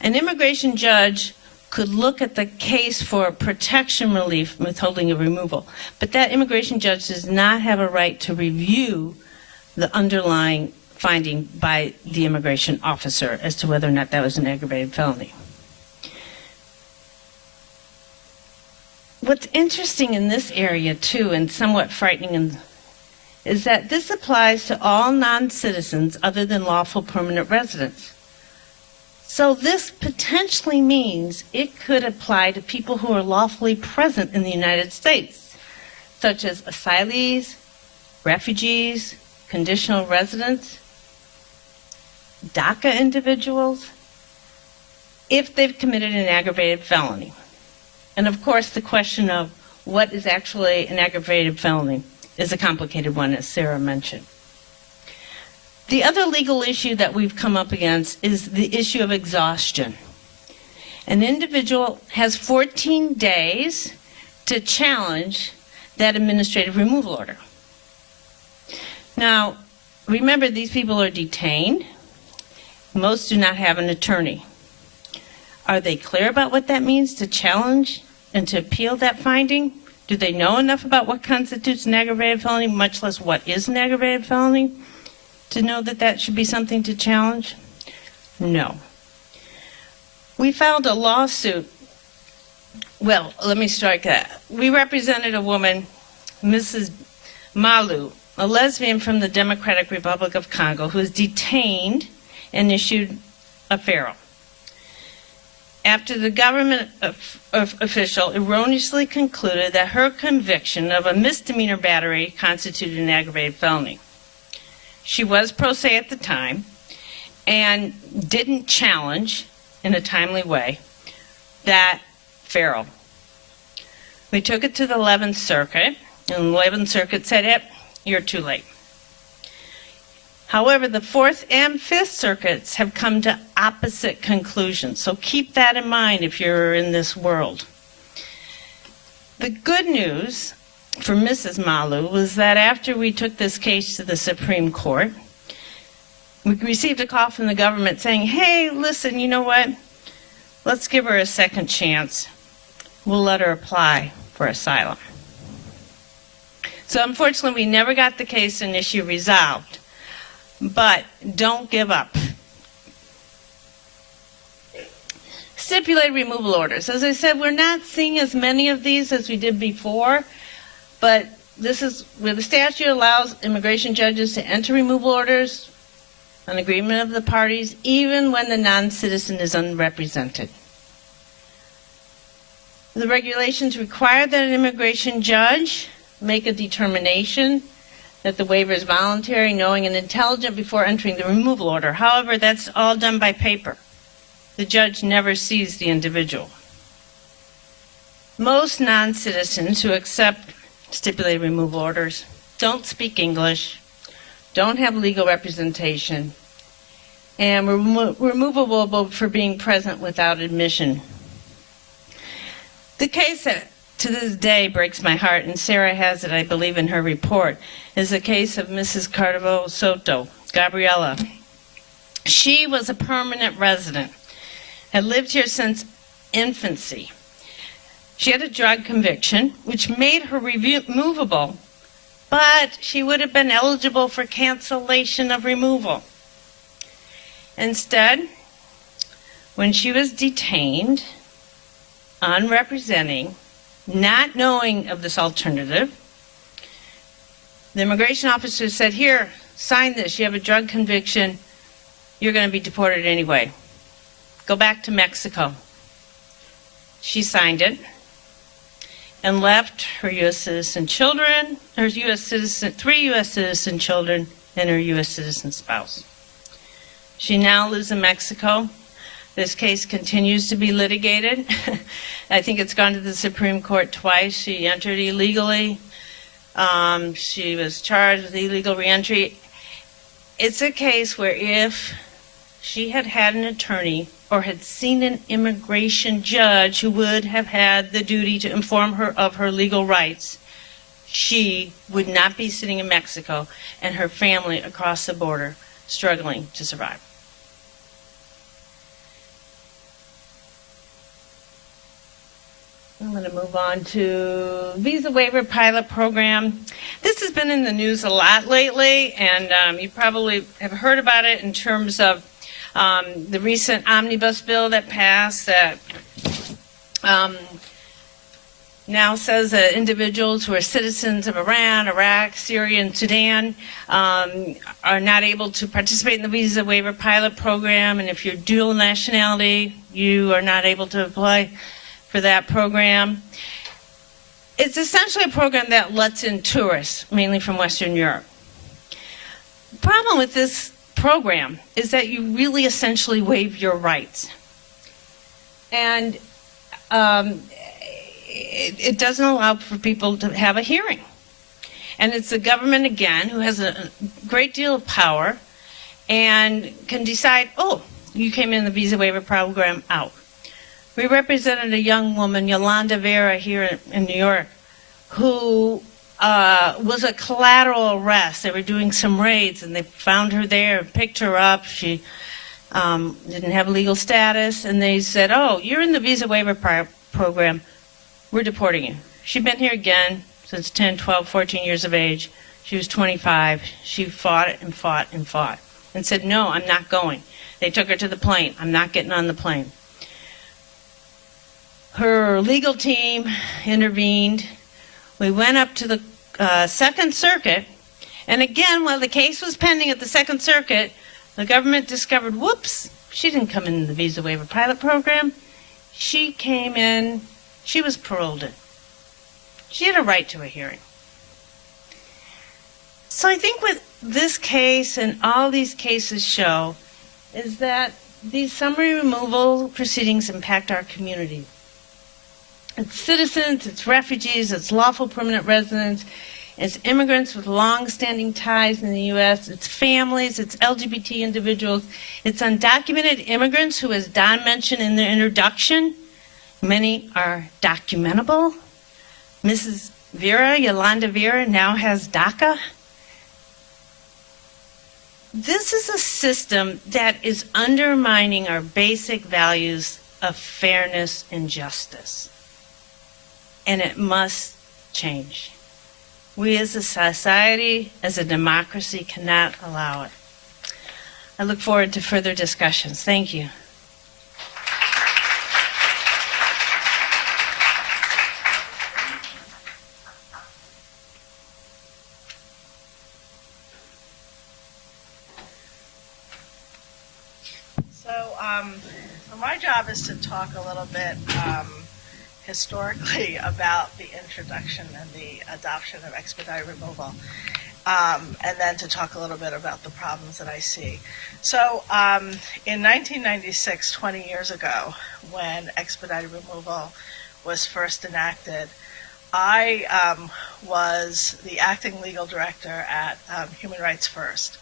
an immigration judge could look at the case for protection relief, withholding of removal, but that immigration judge does not have a right to review the underlying finding by the immigration officer as to whether or not that was an aggravated felony. What's interesting in this area, too, and somewhat frightening, is that this applies to all non-citizens other than lawful permanent residents. So this potentially means it could apply to people who are lawfully present in the United States, such as asylees, refugees, conditional residents, DACA individuals, if they've committed an aggravated felony. And of course, the question of what is actually an aggravated felony is a complicated one, as Sarah mentioned. The other legal issue that we've come up against is the issue of exhaustion. An individual has 14 days to challenge that administrative removal order. Now, remember, these people are detained. Most do not have an attorney. Are they clear about what that means to challenge and to appeal that finding? Do they know enough about what constitutes an aggravated felony, much less what is an aggravated felony, to know that that should be something to challenge? No. We filed a lawsuit. Well, let me strike that. We represented a woman, Mrs. Malu, a lesbian from the Democratic Republic of Congo, who was detained and issued a FAROL after the government official erroneously concluded that her conviction of a misdemeanor battery constituted an aggravated felony. She was pro se at the time and didn't challenge in a timely way that FAROL. We took it to the 11th Circuit, and the 11th Circuit said, "Yep, you're too late." However, the 4th and 5th Circuits have come to opposite conclusions, so keep that in mind if you're in this world. The good news for Mrs. Malu was that after we took this case to the Supreme Court, we received a call from the government saying, "Hey, listen, you know what? Let's give her a second chance. We'll let her apply for asylum." So unfortunately, we never got the case and issue resolved. But don't give up. Stipulated removal orders. As I said, we're not seeing as many of these as we did before, but this is where the statute allows immigration judges to enter removal orders on agreement of the parties, even when the non-citizen is unrepresented. The regulations require that an immigration judge make a determination that the waiver is voluntary, knowing, and intelligent before entering the removal order. However, that's all done by paper. The judge never sees the individual. Most non-citizens who accept stipulated removal orders don't speak English, don't have legal representation, and were removable for being present without admission. The case that to this day breaks my heart, and Sarah has it, I believe, in her report, is the case of Mrs. Cardovo Soto, Gabriela. She was a permanent resident, had lived here since infancy. She had a drug conviction, which made her removable, but she would have been eligible for cancellation of removal. Instead, when she was detained, unrepresenting, not knowing of this alternative, the immigration officer said, "Here, sign this. You have a drug conviction. You're going to be deported anyway. Go back to Mexico." She signed it and left her U.S. citizen children, three U.S. citizen children, and her U.S. citizen spouse. She now lives in Mexico. This case continues to be litigated. I think it's gone to the Supreme Court twice. She entered illegally. She was charged with illegal reentry. It's a case where if she had had an attorney or had seen an immigration judge who would have had the duty to inform her of her legal rights, she would not be sitting in Mexico and her family across the border struggling to survive. I'm going to move on to Visa Waiver Pilot Program. This has been in the news a lot lately, and you probably have heard about it in terms of the recent omnibus bill that passed that now says that individuals who are citizens of Iran, Iraq, Syria, and Sudan are not able to participate in the Visa Waiver Pilot Program, and if you're dual nationality, you are not able to apply for that program. It's essentially a program that lets in tourists, mainly from Western Europe. The problem with this program is that you really essentially waive your rights. And it doesn't allow for people to have a hearing. And it's the government, again, who has a great deal of power and can decide, oh, you came in the Visa Waiver Program, out. We represented a young woman, Yolanda Vera, here in New York, who was a collateral arrest. They were doing some raids, and they found her there and picked her up. She didn't have legal status, and they said, "Oh, you're in the Visa Waiver Program. We're deporting you." She'd been here again since 10, 12, 14 years of age. She was 25. She fought and fought and fought and said, "No, I'm not going." They took her to the plane. "I'm not getting on the plane." Her legal team intervened. We went up to the Second Circuit, and again, while the case was pending at the Second Circuit, the government discovered, whoops, she didn't come in the Visa Waiver Pilot Program. She came in, she was paroled in. She had a right to a hearing. So I think what this case and all these cases show is that these summary removal proceedings impact our community. It's citizens, it's refugees, it's lawful permanent residents, it's immigrants with long-standing ties in the U.S., it's families, it's LGBT individuals, it's undocumented immigrants who, as Don mentioned in their introduction, many are documentable. Mrs. Vera, Yolanda Vera, now has DACA. This is a system that is undermining our basic values of fairness and justice. And it must change. We as a society, as a democracy, cannot allow it. I look forward to further discussions. Thank you. So my job is to talk a little bit historically about the introduction and the adoption of expedited removal, and then to talk a little bit about the problems that I see. So in 1996, 20 years ago, when expedited removal was first enacted, I was the acting legal director at Human Rights First.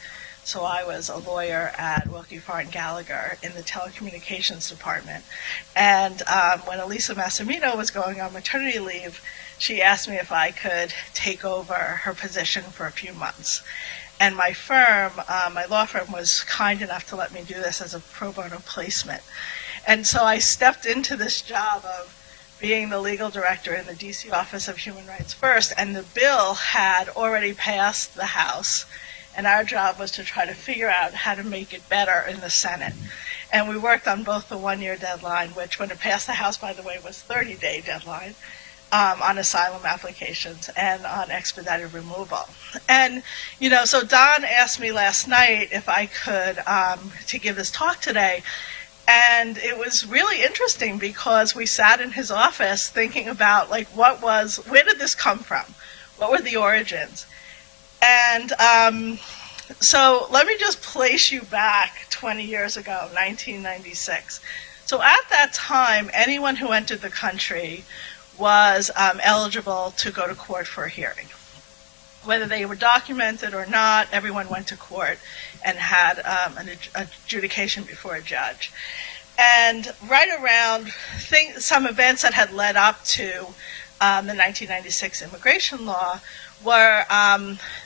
So I was a lawyer at Wilkie Farr & Gallagher in the telecommunications department. And when Elisa Massimino was going on maternity leave, she asked me if I could take over her position for a few months. And my firm, my law firm, was kind enough to let me do this as a pro bono placement. And so I stepped into this job of being the legal director in the DC Office of Human Rights First, and the bill had already passed the House, and our job was to try to figure out how to make it better in the Senate. And we worked on both the one-year deadline, which when it passed the House, by the way, was 30-day deadline, on asylum applications and on expedited removal. And, so Don asked me last night if I could, to give this talk today. And it was really interesting because we sat in his office thinking about, where did this come from? What were the origins? And so let me just place you back 20 years ago, 1996. So at that time, anyone who entered the country was eligible to go to court for a hearing. Whether they were documented or not, everyone went to court and had an adjudication before a judge. And right around some events that had led up to the 1996 immigration law were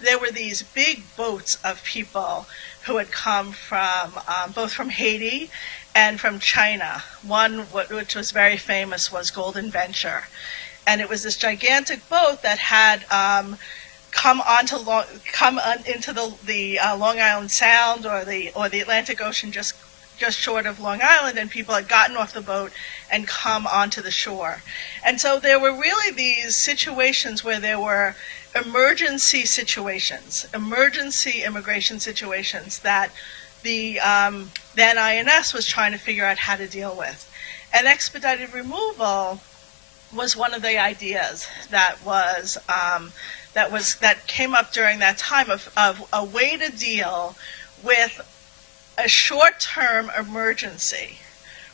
there were these big boats of people who had come from both from Haiti and from China. One, which was very famous, was Golden Venture. And it was this gigantic boat that had come into the Long Island Sound or the Atlantic Ocean just short of Long Island, and people had gotten off the boat and come onto the shore. And so there were really these situations where there were emergency immigration situations that the then INS was trying to figure out how to deal with. And expedited removal was one of the ideas that came up during that time of a way to deal with a short-term emergency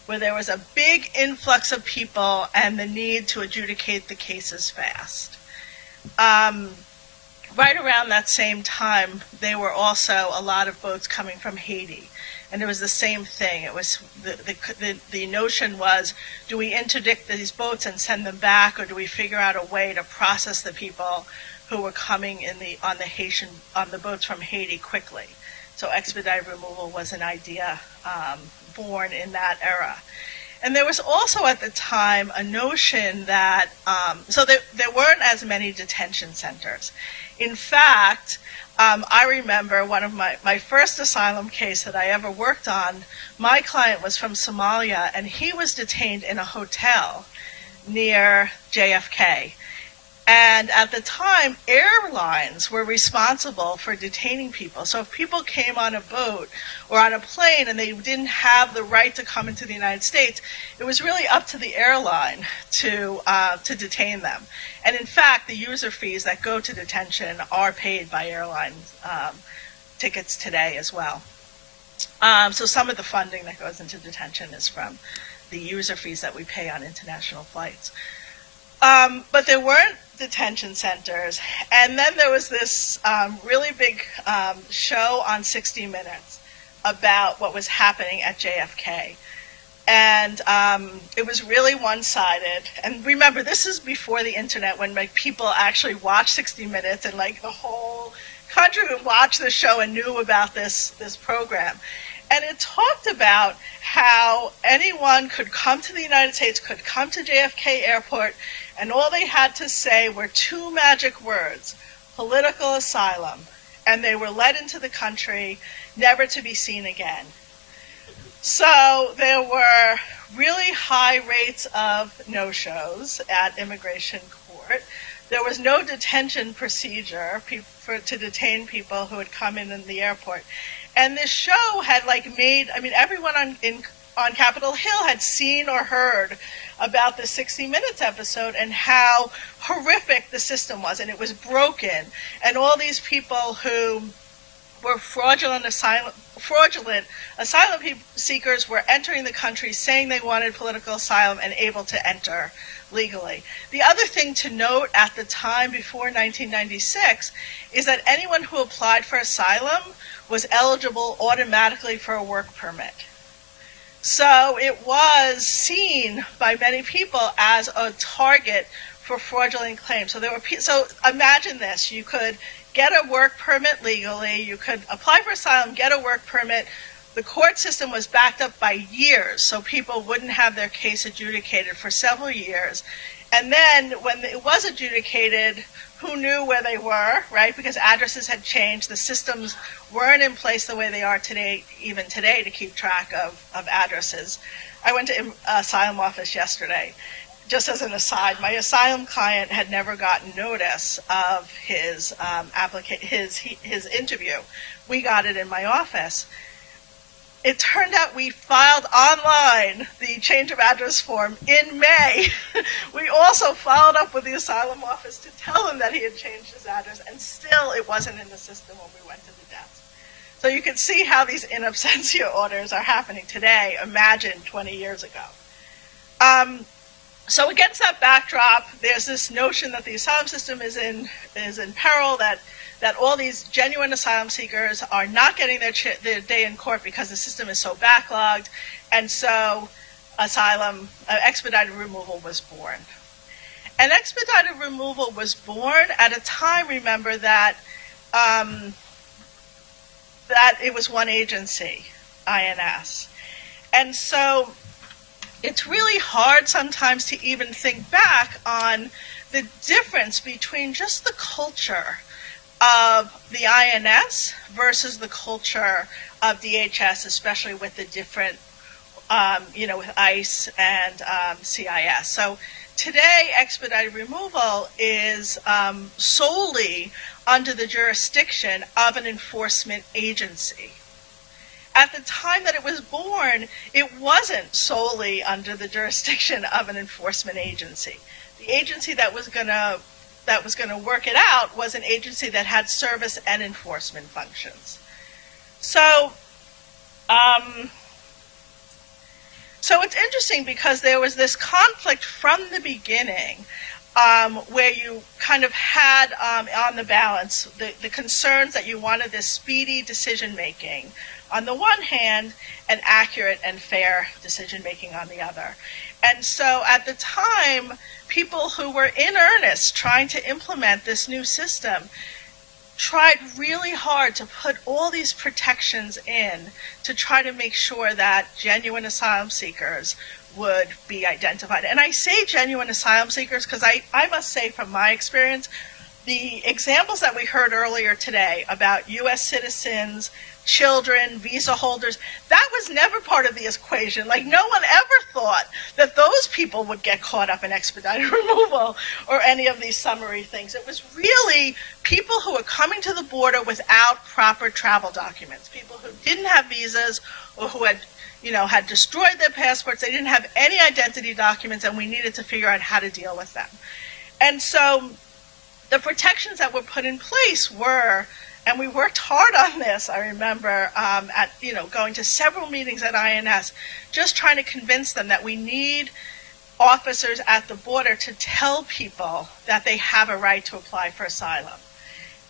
where there was a big influx of people and the need to adjudicate the cases fast. Right around that same time, there were also a lot of boats coming from Haiti. And it was the same thing. It was the notion was, do we interdict these boats and send them back, or do we figure out a way to process the people who were coming on the boats from Haiti quickly? So expedited removal was an idea born in that era. And there was also at the time a notion that, there weren't as many detention centers. In fact, I remember one of my first asylum case that I ever worked on, my client was from Somalia, and he was detained in a hotel near JFK. And at the time, airlines were responsible for detaining people. So if people came on a boat or on a plane and they didn't have the right to come into the United States, it was really up to the airline to detain them. And in fact, the user fees that go to detention are paid by airline tickets today as well. So some of the funding that goes into detention is from the user fees that we pay on international flights. But there weren't detention centers. And then there was this really big show on 60 Minutes about what was happening at JFK. And it was really one-sided. And remember, this is before the internet, when people actually watched 60 Minutes and the whole country would watch the show and knew about this program. And it talked about how anyone could come to the United States, could come to JFK Airport, and all they had to say were two magic words: political asylum. And they were let into the country, never to be seen again. So there were really high rates of no-shows at immigration court. There was no detention procedure to detain people who had come in the airport. And this show had everyone on Capitol Hill had seen or heard about the 60 Minutes episode and how horrific the system was, and it was broken. And all these people who were fraudulent asylum seekers were entering the country saying they wanted political asylum and able to enter legally. The other thing to note at the time before 1996 is that anyone who applied for asylum was eligible automatically for a work permit. So it was seen by many people as a target for fraudulent claims. So imagine this: you could get a work permit legally, you could apply for asylum, get a work permit, The court system was backed up by years, so people wouldn't have their case adjudicated for several years. And then when it was adjudicated, who knew where they were, right? Because addresses had changed. The systems weren't in place the way they are today, even today, to keep track of addresses. I went to asylum office yesterday. Just as an aside, my asylum client had never gotten notice of his his interview. We got it in my office. It turned out we filed online the change of address form in May. We also followed up with the asylum office to tell him that he had changed his address, and still it wasn't in the system when we went to the desk. So you can see how these in absentia orders are happening today. Imagine 20 years ago. So against that backdrop, there's this notion that the asylum system is in peril, that all these genuine asylum seekers are not getting their day in court because the system is so backlogged, and so expedited removal was born. And expedited removal was born at a time, remember, that it was one agency, INS. And so it's really hard sometimes to even think back on the difference between just the culture of the INS versus the culture of DHS, especially with the different, with ICE and CIS. So today, expedited removal is solely under the jurisdiction of an enforcement agency. At the time that it was born, it wasn't solely under the jurisdiction of an enforcement agency. The agency that was going to work it out was an agency that had service and enforcement functions. So it's interesting because there was this conflict from the beginning where you kind of had on the balance the concerns that you wanted this speedy decision-making on the one hand, and accurate and fair decision-making on the other. And so at the time, people who were in earnest trying to implement this new system tried really hard to put all these protections in to try to make sure that genuine asylum seekers would be identified. And I say genuine asylum seekers because I must say from my experience, the examples that we heard earlier today about U.S. citizens, children, visa holders, that was never part of the equation. Like, no one ever thought that those people would get caught up in expedited removal or any of these summary things. It was really people who were coming to the border without proper travel documents, people who didn't have visas or who had destroyed their passports. They didn't have any identity documents, and we needed to figure out how to deal with them. And so the protections that were put in place were, and we worked hard on this, I remember, going to several meetings at INS, just trying to convince them that we need officers at the border to tell people that they have a right to apply for asylum.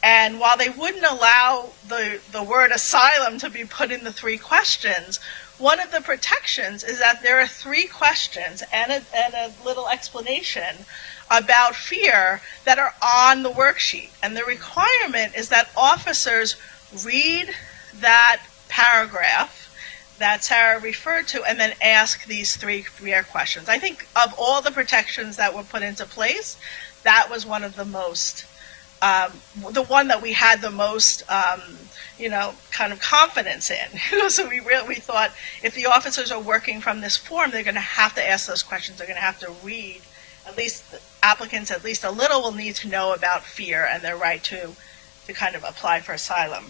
And while they wouldn't allow the word asylum to be put in the 3 questions, one of the protections is that there are 3 questions and a little explanation about fear that are on the worksheet. And the requirement is that officers read that paragraph that Sarah referred to and then ask these 3 fear questions. I think of all the protections that were put into place, that was one of the most, the one that we had the most, kind of confidence in. So we thought if the officers are working from this form, they're going to have to ask those questions. They're going to have to read. At least applicants, at least a little, will need to know about fear and their right to kind of apply for asylum.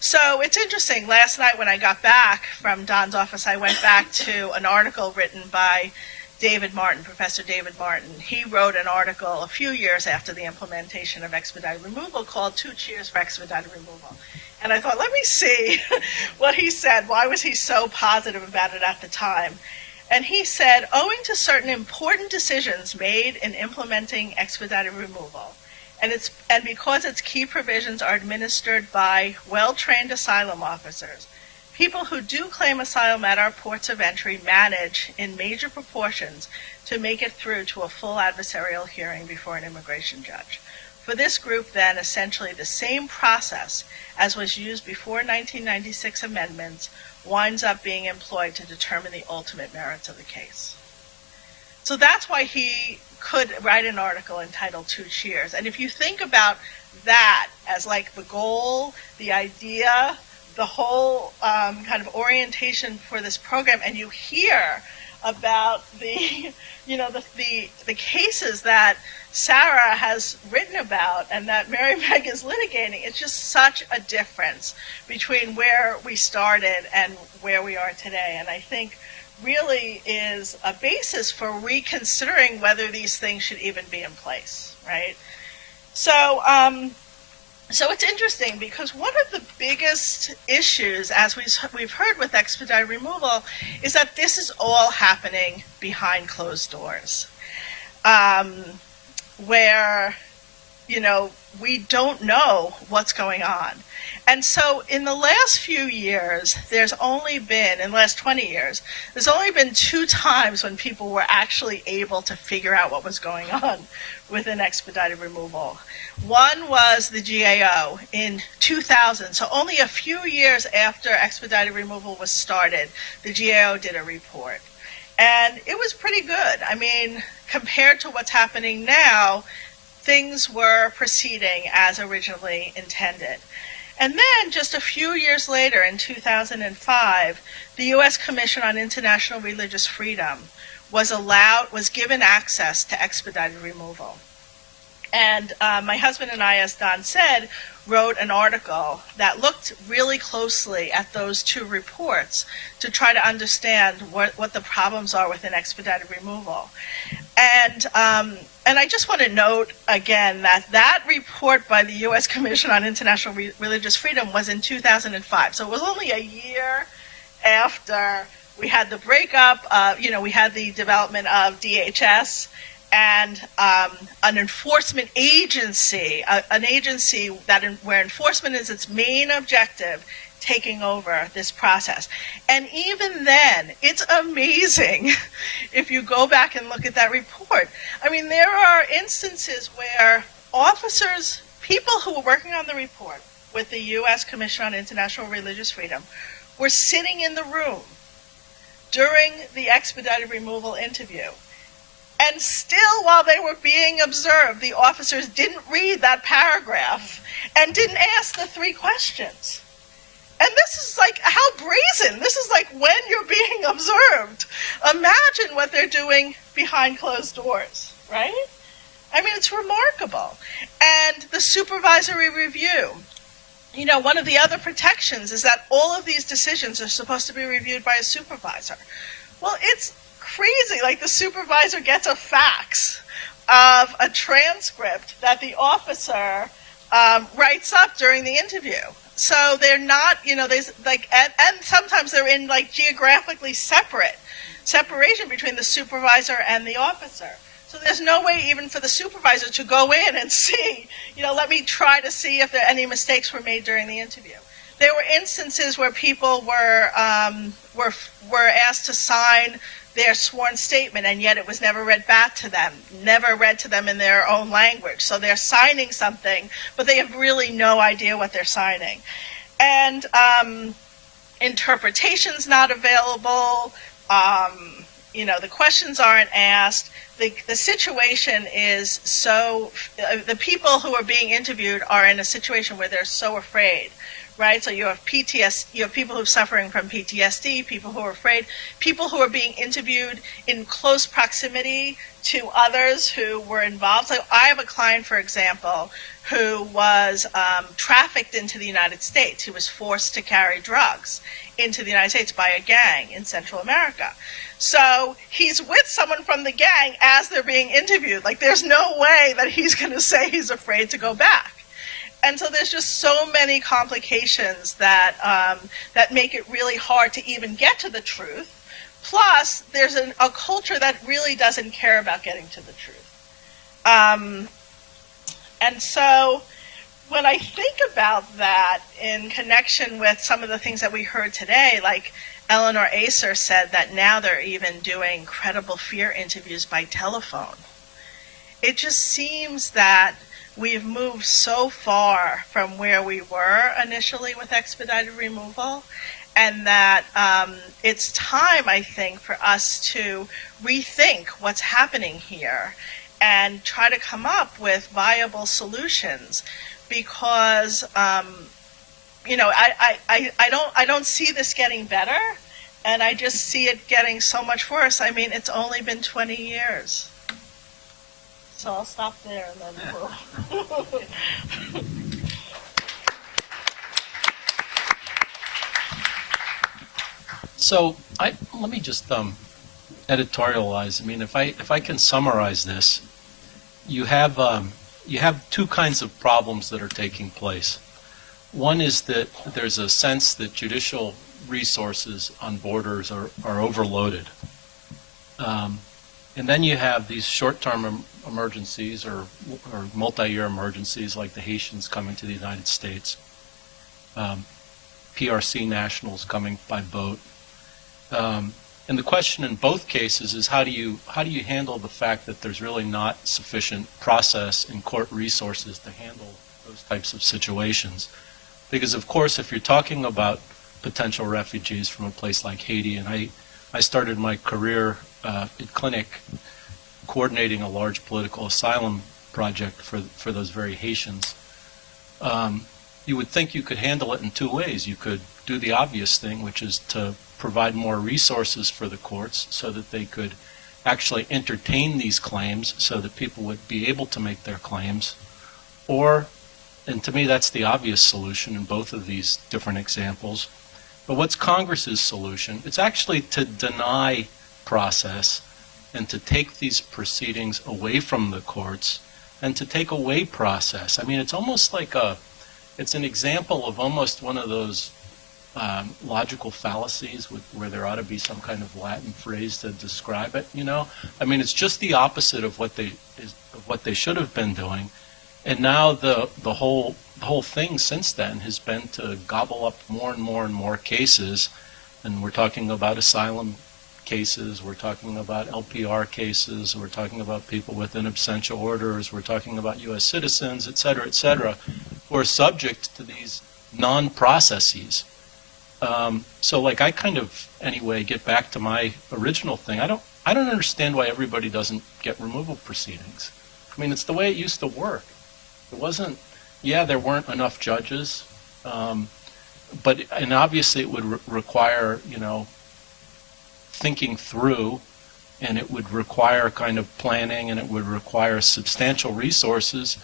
So it's interesting. Last night when I got back from Don's office, I went back to an article written by David Martin, Professor David Martin. He wrote an article a few years after the implementation of expedited removal called 2 Cheers for Expedited Removal. And I thought, let me see what he said. Why was he so positive about it at the time? And he said, owing to certain important decisions made in implementing expedited removal, and because its key provisions are administered by well-trained asylum officers, people who do claim asylum at our ports of entry manage in major proportions to make it through to a full adversarial hearing before an immigration judge. For this group, then, essentially the same process as was used before 1996 amendments winds up being employed to determine the ultimate merits of the case. So that's why he could write an article entitled Two Cheers. And if you think about that as like the goal, the idea, the whole kind of orientation for this program, and you hear about the, the cases that Sarah has written about and that Mary Meg is litigating, it's just such a difference between where we started and where we are today. And I think really is a basis for reconsidering whether these things should even be in place, right? So, so it's interesting because one of the biggest issues, as we've heard with expedited removal, is that this is all happening behind closed doors, where, we don't know what's going on. And so in the last few years, in the last 20 years, there's only been 2 times when people were actually able to figure out what was going on with an expedited removal. One was the GAO in 2000. So only a few years after expedited removal was started, the GAO did a report. And it was pretty good. I mean, compared to what's happening now, things were proceeding as originally intended. And then just a few years later, in 2005, the U.S. Commission on International Religious Freedom was given access to expedited removal. And my husband and I, as Don said, wrote an article that looked really closely at those 2 reports to try to understand what the problems are with an expedited removal. And I just want to note again that report by the U.S. Commission on International Religious Freedom was in 2005. So it was only a year after we had the breakup, we had the development of DHS and an enforcement agency, an agency where enforcement is its main objective, taking over this process. And even then, it's amazing if you go back and look at that report. I mean, there are instances where people who were working on the report with the U.S. Commission on International Religious Freedom were sitting in the room during the expedited removal interview. And still, while they were being observed, the officers didn't read that paragraph and didn't ask the 3 questions. And this is like, how brazen. This is like when you're being observed. Imagine what they're doing behind closed doors, right? I mean, it's remarkable. And the supervisory review. One of the other protections is that all of these decisions are supposed to be reviewed by a supervisor. Well, it's crazy. Like, the supervisor gets a fax of a transcript that the officer writes up during the interview. So they're not, there's like, and sometimes they're in like geographically separation between the supervisor and the officer. So there's no way even for the supervisor to go in and see, let me try to see if any mistakes were made during the interview. There were instances where people were asked to sign their sworn statement, and yet it was never read back to them, never read to them in their own language. So they're signing something, but they have really no idea what they're signing. And interpretation's not available. The questions aren't asked. The situation is so, the people who are being interviewed are in a situation where they're so afraid. Right, so you have PTSD, you have people who are suffering from PTSD, people who are afraid, people who are being interviewed in close proximity to others who were involved. So I have a client, for example, who was trafficked into the United States. He was forced to carry drugs into the United States by a gang in Central America. So he's with someone from the gang as they're being interviewed. Like, there's no way that he's going to say he's afraid to go back. And so there's just so many complications that make it really hard to even get to the truth. Plus, there's a culture that really doesn't care about getting to the truth. And so when I think about that in connection with some of the things that we heard today, like Eleanor Acer said that now they're even doing credible fear interviews by telephone. It just seems that we've moved so far from where we were initially with expedited removal, and that it's time, I think, for us to rethink what's happening here and try to come up with viable solutions, because I don't see this getting better, and I just see it getting so much worse. I mean, it's only been 20 years. So I'll stop there and then we'll. So let me just editorialize. I mean, if I can summarize this, you have two kinds of problems that are taking place. One is that there's a sense that judicial resources on borders are overloaded. And then you have these short-term emergencies or multi-year emergencies like the Haitians coming to the United States, PRC nationals coming by boat. And the question in both cases is how do you handle the fact that there's really not sufficient process and court resources to handle those types of situations? Because of course, if you're talking about potential refugees from a place like Haiti, and I started my career at clinic coordinating a large political asylum project for those very Haitians. You would think you could handle it in two ways. You could do the obvious thing, which is to provide more resources for the courts so that they could actually entertain these claims so that people would be able to make their claims. Or, and to me that's the obvious solution in both of these different examples, but what's Congress's solution? It's actually to deny process and to take these proceedings away from the courts and to take away process. I mean, it's almost like it's an example of almost one of those logical fallacies where there ought to be some kind of Latin phrase to describe it, you know? I mean, it's just the opposite of what they should have been doing. And now the whole thing since then has been to gobble up more and more and more cases. And we're talking about asylum cases, we're talking about LPR cases, we're talking about people with in absentia orders, we're talking about U.S. citizens, et cetera, who are subject to these non-processes. So like I kind of, anyway, get back to my original thing. I don't understand why everybody doesn't get removal proceedings. I mean, it's the way it used to work. It wasn't, there weren't enough judges, and obviously it would require, thinking through, and it would require kind of planning, and it would require substantial resources.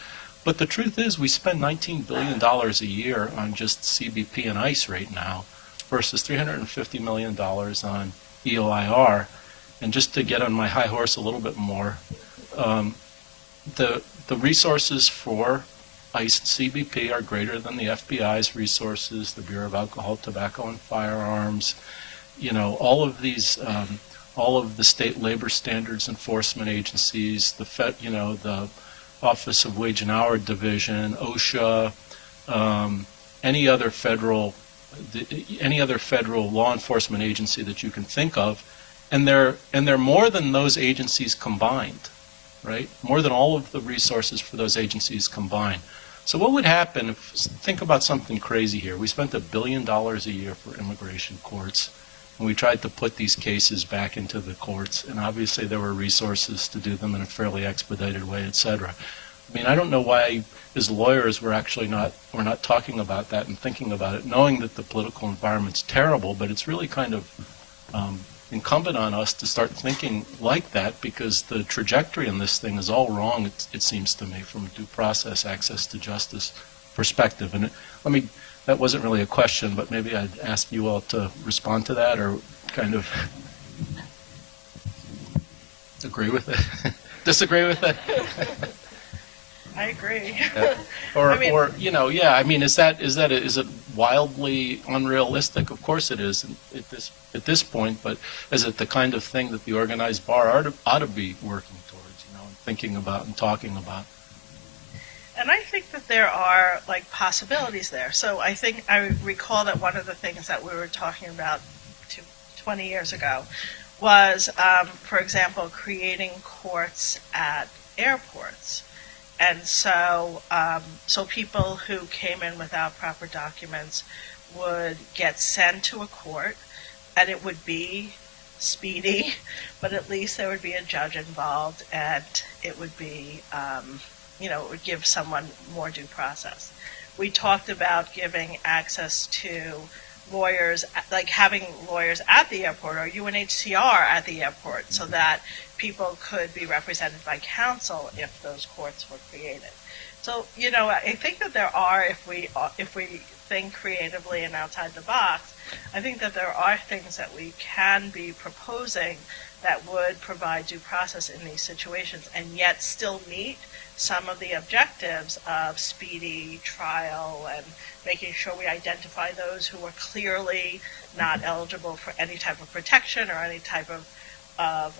But the truth is we spend $19 billion a year on just CBP and ICE right now versus $350 million on EOIR. And just to get on my high horse a little bit more, the resources for ICE and CBP are greater than the FBI's resources, the Bureau of Alcohol, Tobacco, and Firearms, all of these, all of the state labor standards enforcement agencies, the Office of Wage and Hour Division, OSHA, any other federal law enforcement agency that you can think of, and they're more than those agencies combined, right? More than all of the resources for those agencies combined. So what would happen if, think about something crazy here. We spent $1 billion a year for immigration courts, and we tried to put these cases back into the courts, and obviously there were resources to do them in a fairly expedited way, et cetera. I mean, I don't know why, as lawyers, we're not talking about that and thinking about it, knowing that the political environment's terrible, but it's really kind of incumbent on us to start thinking like that, because the trajectory in this thing is all wrong, it seems to me, from a due process, access to justice perspective. And that wasn't really a question, but maybe I'd ask you all to respond to that, or kind of agree with it, disagree with it. I agree. Yeah. Is it wildly unrealistic? Of course it is at this point, but is it the kind of thing that the organized bar ought to be working towards, and thinking about and talking about? And I think that there are possibilities there. So I recall that one of the things that we were talking about 20 years ago was, for example, creating courts at airports. And so, so people who came in without proper documents would get sent to a court, and it would be speedy, but at least there would be a judge involved, and it would be, it would give someone more due process. We talked about giving access to lawyers, like having lawyers at the airport or UNHCR at the airport, so that people could be represented by counsel if those courts were created. So, I think that there are, if we think creatively and outside the box, I think that there are things that we can be proposing that would provide due process in these situations and yet still meet some of the objectives of speedy trial and making sure we identify those who are clearly not eligible for any type of protection or any type of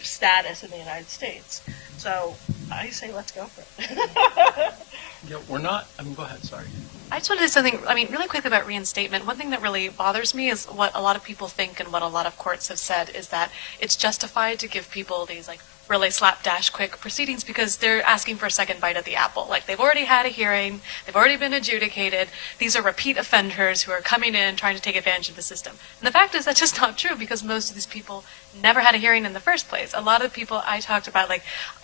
status in the United States. So I say let's go for it. Yeah, we're not, go ahead, sorry. I just wanted to say something, really quickly about reinstatement. One thing that really bothers me is what a lot of people think and what a lot of courts have said is that it's justified to give people these really slapdash quick proceedings because they're asking for a second bite at the apple. Like, they've already had a hearing, they've already been adjudicated, these are repeat offenders who are coming in trying to take advantage of the system. And the fact is that's just not true because most of these people never had a hearing in the first place. A lot of people I talked about,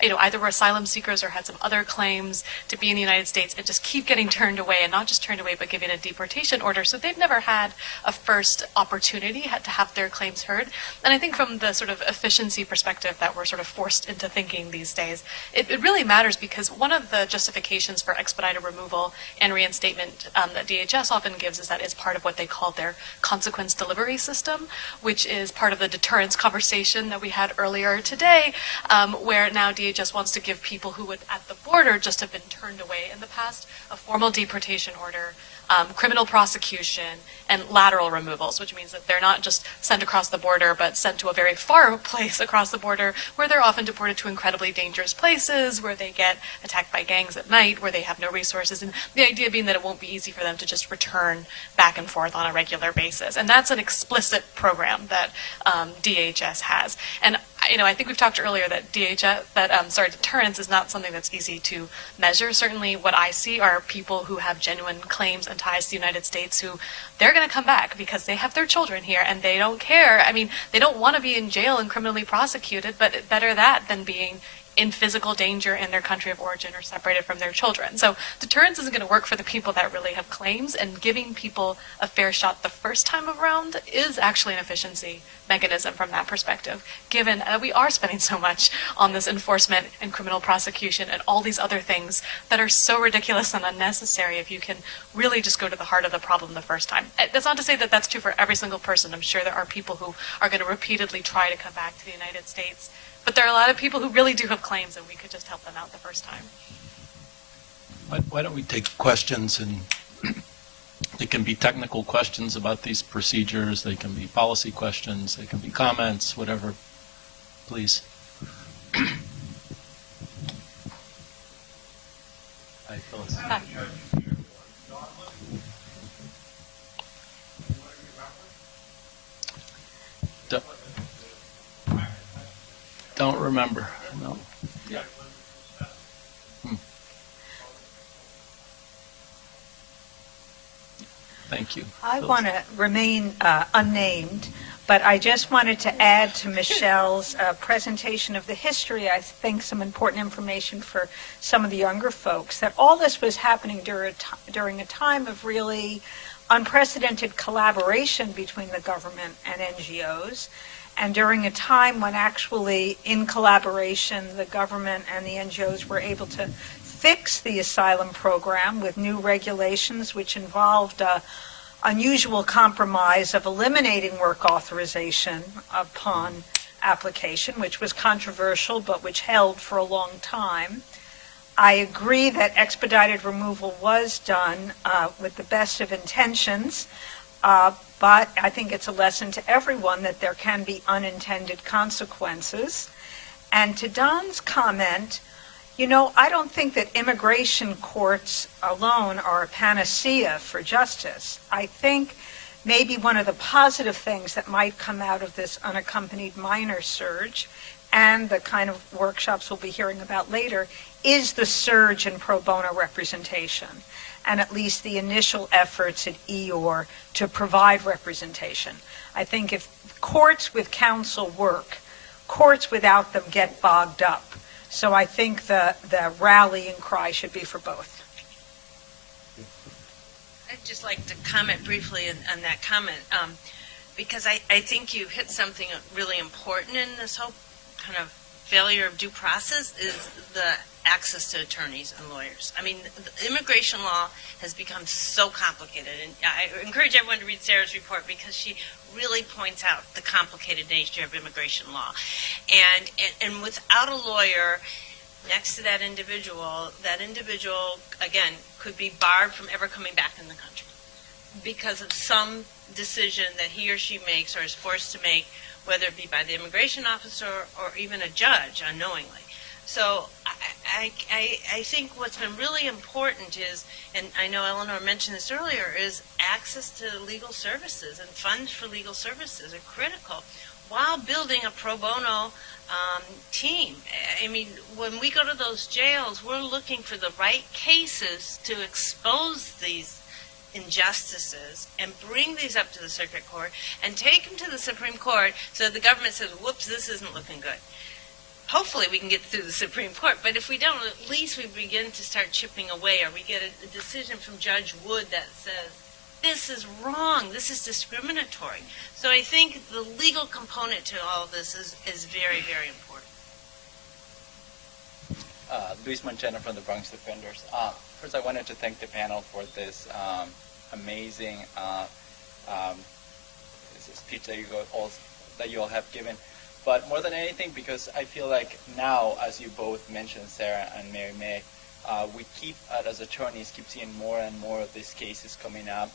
either were asylum seekers or had some other claims to be in the United States and just keep getting turned away, and not just turned away, but given a deportation order. So they've never had a first opportunity to have their claims heard. And I think from the sort of efficiency perspective that we're sort of forced into thinking these days, it really matters because one of the justifications for expedited removal and reinstatement that DHS often gives is that it's part of what they call their consequence delivery system, which is part of the deterrence conversation that we had earlier today, where now DHS wants to give people who would at the border just have been turned away in the past a formal deportation order, criminal prosecution, and lateral removals, which means that they're not just sent across the border, but sent to a very far place across the border, where they're often deported to incredibly dangerous places, where they get attacked by gangs at night, where they have no resources, and the idea being that it won't be easy for them to just return back and forth on a regular basis. And that's an explicit program that DHS has. And I think we've talked earlier that deterrence is not something that's easy to measure. Certainly what I see are people who have genuine claims and ties to the United States who they're going to come back because they have their children here and they don't care. They don't want to be in jail and criminally prosecuted, but better that than being in physical danger in their country of origin or separated from their children. So deterrence isn't going to work for the people that really have claims, and giving people a fair shot the first time around is actually an efficiency mechanism from that perspective, given that we are spending so much on this enforcement and criminal prosecution and all these other things that are so ridiculous and unnecessary if you can really just go to the heart of the problem the first time. That's not to say that that's true for every single person. I'm sure there are people who are going to repeatedly try to come back to the United States. But there are a lot of people who really do have claims, and we could just help them out the first time. Why don't we take questions, and they can be technical questions about these procedures, they can be policy questions, they can be comments, whatever, please. Hi, Phyllis. Hi. Don't remember, no. Yeah. Thank you. I want to remain unnamed, but I just wanted to add to Michelle's presentation of the history, I think, some important information for some of the younger folks, that all this was happening during a time of really unprecedented collaboration between the government and NGOs, and during a time when actually, in collaboration, the government and the NGOs were able to fix the asylum program with new regulations, which involved a unusual compromise of eliminating work authorization upon application, which was controversial but which held for a long time. I agree that expedited removal was done with the best of intentions, but I think it's a lesson to everyone that there can be unintended consequences. And to Don's comment, I don't think that immigration courts alone are a panacea for justice. I think maybe one of the positive things that might come out of this unaccompanied minor surge and the kind of workshops we'll be hearing about later, is the surge in pro bono representation, and at least the initial efforts at EOR to provide representation. I think if courts with counsel work, courts without them get bogged up. So I think the rallying cry should be for both. I'd just like to comment briefly on that comment, because I think you hit something really important in this whole kind of failure of due process is the access to attorneys and lawyers. I mean, the immigration law has become so complicated, and I encourage everyone to read Sarah's report because she really points out the complicated nature of immigration law. And without a lawyer next to that individual, again, could be barred from ever coming back in the country because of some decision that he or she makes or is forced to make, whether it be by the immigration officer or even a judge unknowingly. So I think what's been really important is, and I know Eleanor mentioned this earlier, is access to legal services, and funds for legal services are critical while building a pro bono team. I mean, when we go to those jails, we're looking for the right cases to expose these injustices and bring these up to the circuit court and take them to the Supreme Court so the government says, whoops, this isn't looking good. Hopefully we can get through the Supreme Court, but if we don't, at least we begin to start chipping away, or we get a decision from Judge Wood that says, this is wrong, this is discriminatory. So I think the legal component to all of this is very, very important. Luis Manchena from the Bronx Defenders. First, I wanted to thank the panel for this amazing speech that you all have given. But more than anything, because I feel like now, as you both mentioned, Sarah and Mary May, we keep, as attorneys, keep seeing more and more of these cases coming up.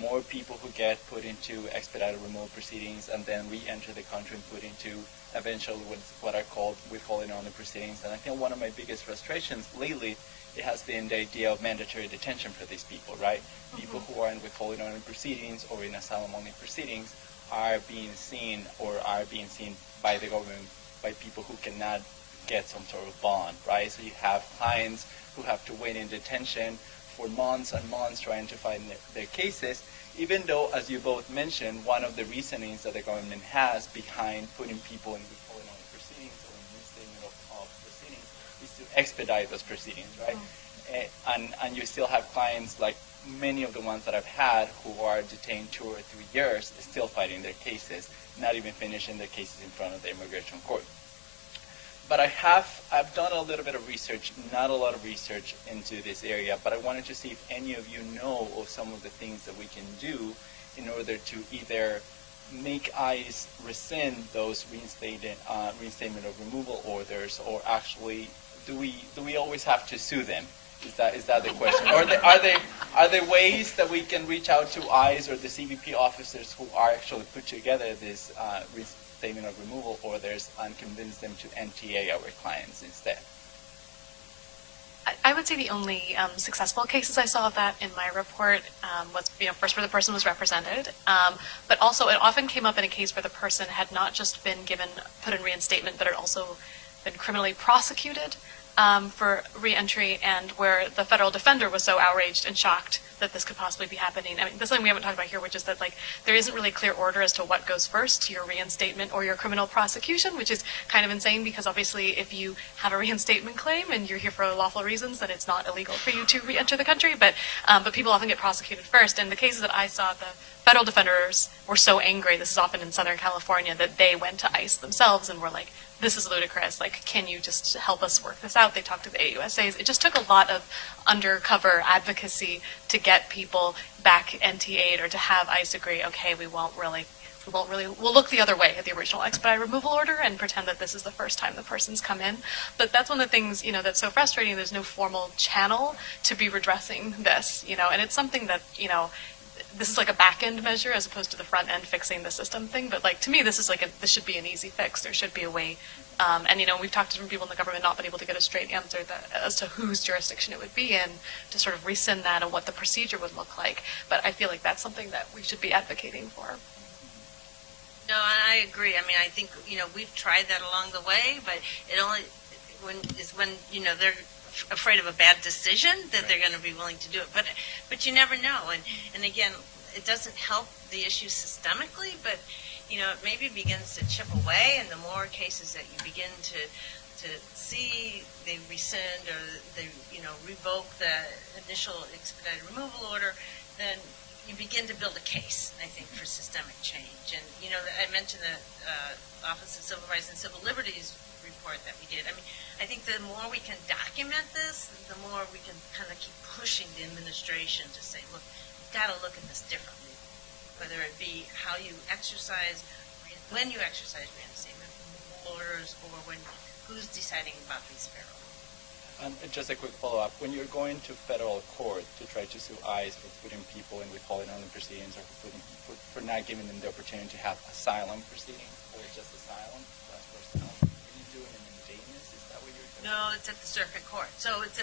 More people who get put into expedited removal proceedings and then re-enter the country and put into eventually what are called withholding only proceedings. And I think one of my biggest frustrations lately, it has been the idea of mandatory detention for these people, right? Mm-hmm. People who are in withholding only proceedings or in asylum only proceedings are being seen by the government, by people who cannot get some sort of bond, right? So you have clients who have to wait in detention for months and months trying to find their cases, even though, as you both mentioned, one of the reasonings that the government has behind putting people in withholding only proceedings or in reinstatement of proceedings is to expedite those proceedings, right? Mm-hmm. And you still have clients like many of the ones that I've had who are detained 2 or 3 years, still fighting their cases, not even finishing their cases in front of the immigration court. But I've done a little bit of research, not a lot of research into this area, but I wanted to see if any of you know of some of the things that we can do in order to either make ICE rescind those reinstatement of removal orders, or actually, do we always have to sue them? Is that the question? Or are there ways that we can reach out to ICE or the CBP officers who are actually put together this reinstatement of removal orders and convince them to NTA our clients instead? I would say the only successful cases I saw of that in my report was, first where the person was represented, but also it often came up in a case where the person had not just been put in reinstatement, but had also been criminally prosecuted for re-entry, and where the federal defender was so outraged and shocked that this could possibly be happening. I mean, this is something we haven't talked about here, which is that there isn't really a clear order as to what goes first, your reinstatement or your criminal prosecution, which is kind of insane because obviously if you have a reinstatement claim and you're here for lawful reasons, then it's not illegal for you to re-enter the country. But people often get prosecuted first. And the cases that I saw, the federal defenders were so angry, this is often in Southern California, that they went to ICE themselves and were like, this is ludicrous, can you just help us work this out? They talked to the AUSAs. It just took a lot of undercover advocacy to get people back NTA'd, or to have ICE agree, okay, we'll look the other way at the original expedited removal order and pretend that this is the first time the person's come in. But that's one of the things, that's so frustrating. There's no formal channel to be redressing this, and it's something that, this is like a back-end measure as opposed to the front-end fixing the system thing. But to me, this should be an easy fix. There should be a way. And we've talked to different people in the government, not been able to get a straight answer as to whose jurisdiction it would be in to sort of rescind that and what the procedure would look like. But I feel like that's something that we should be advocating for. No, I agree. I mean, I think, we've tried that along the way, but it only when they're afraid of a bad decision that they're going to be willing to do it. But you never know. And again, it doesn't help the issue systemically, but, it maybe begins to chip away, and the more cases that you begin to see, they rescind or they, revoke the initial expedited removal order, then you begin to build a case, I think, for systemic change. And, I mentioned the Office of Civil Rights and Civil Liberties report that we did. I mean, I think the more we can document this, the more we can kind of keep pushing the administration to say, look, you've got to look at this differently, whether it be how you exercise, when you exercise reinstatement orders, or who's deciding about these federal. Just a quick follow-up. When you're going to federal court to try to sue ICE for putting people in withholding only proceedings or for not giving them the opportunity to have asylum proceedings, or just asylum, that's for asylum, are you doing an mandamus? Is that what you're doing? No, it's at the circuit court. So it's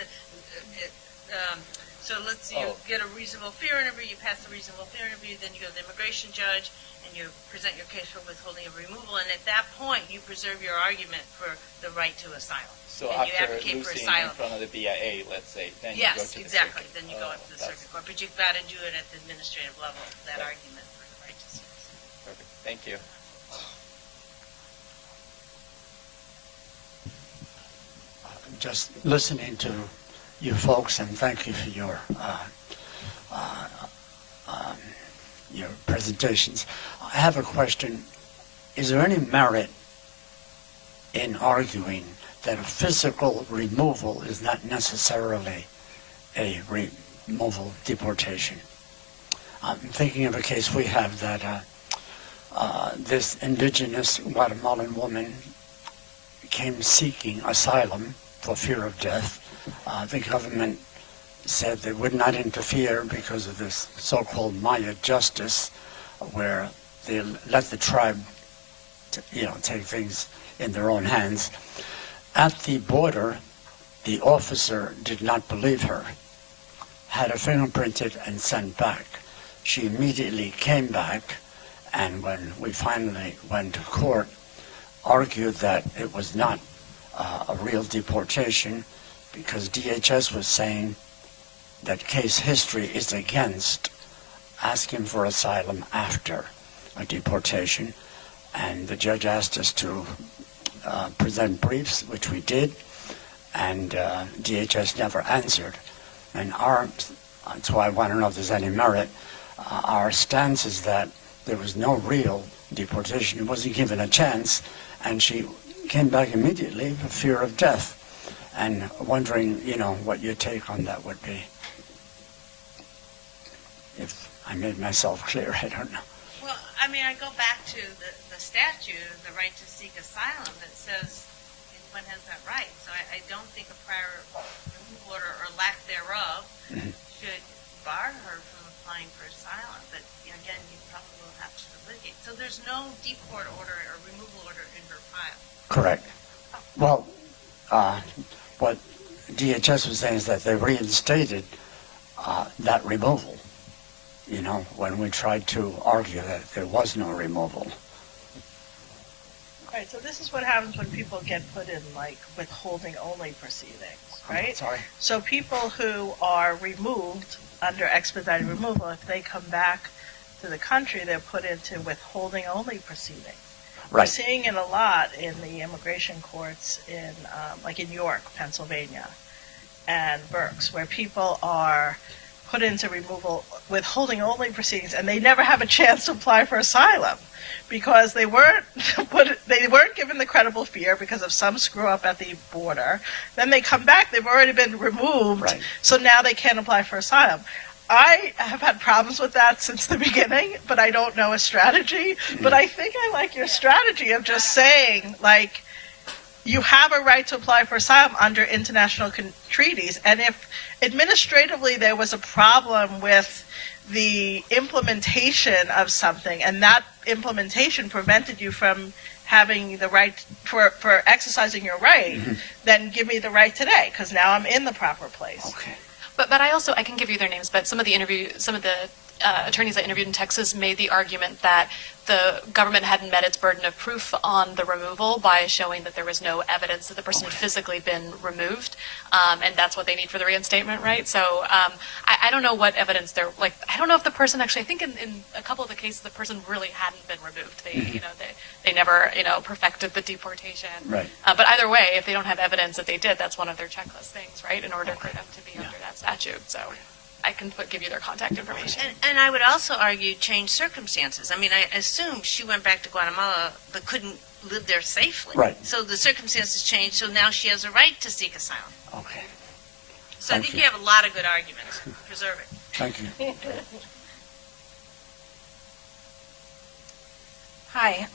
so let's say you get a reasonable fear interview, you pass the reasonable fear interview, then you go to the immigration judge and you present your case for withholding of removal, and at that point you preserve your argument for the right to asylum. So and you after advocate for losing asylum. in front of the BIA, let's say, then you go to the exactly. circuit. Then you go up to the circuit court, but you've got to do it at the administrative level. That argument for the right to sue. Perfect. Thank you. Just listening to you folks, and thank you for your presentations. I have a question. Is there any merit in arguing that a physical removal is not necessarily a removal deportation? I'm thinking of a case we have that this indigenous Guatemalan woman came seeking asylum for fear of death. The government said they would not interfere because of this so-called Maya justice, where they let the tribe, take things in their own hands. At the border, the officer did not believe her, had her fingerprinted and sent back. She immediately came back, and when we finally went to court, argued that it was not a real deportation, because DHS was saying that case history is against asking for asylum after a deportation. And the judge asked us to present briefs, which we did, and DHS never answered. And so I want to know if there's any merit. Our stance is that there was no real deportation. She wasn't given a chance, and she came back immediately for fear of death. And wondering, what your take on that would be. If I made myself clear, I don't know. Well, I mean, I go back to the statute, the right to seek asylum, that says anyone has that right. So I don't think a prior removal order or lack thereof should bar her from applying for asylum. But again, you probably will have to litigate. So there's no deport order or removal order in her file. Correct. Well, what DHS was saying is that they reinstated that removal, when we tried to argue that there was no removal. Right, so this is what happens when people get put in, withholding only proceedings, right? Sorry? So people who are removed under expedited removal, if they come back to the country, they're put into withholding only proceedings. We're Right. seeing it a lot in the immigration courts in York, Pennsylvania, and Berks, where people are put into withholding only proceedings, and they never have a chance to apply for asylum because they weren't given the credible fear because of some screw up at the border. Then they come back, they've already been removed, Right. so now they can't apply for asylum. I have had problems with that since the beginning, but I don't know a strategy. But I think I like your strategy of just saying, you have a right to apply for asylum under international treaties. And if administratively there was a problem with the implementation of something, and that implementation prevented you from having the right for exercising your right, then give me the right today, because now I'm in the proper place. Okay. But I can give you their names, but some of the attorneys I interviewed in Texas made the argument that the government hadn't met its burden of proof on the removal by showing that there was no evidence that the person had physically been removed, and that's what they need for the reinstatement, right? So I don't know what evidence they're like. I don't know if the person actually. I think in a couple of the cases, the person really hadn't been removed. They they never perfected the deportation. Right. But either way, if they don't have evidence that they did, that's one of their checklist things, right? In order for them to be under that statute. So I can give you their contact information. And I would also argue change circumstances. I mean, I assume she went back to Guatemala but couldn't live there safely. Right. So the circumstances changed, so now she has a right to seek asylum. Okay, So I Thank think you. you have a lot of good arguments. Preserve it. thank you. Hi,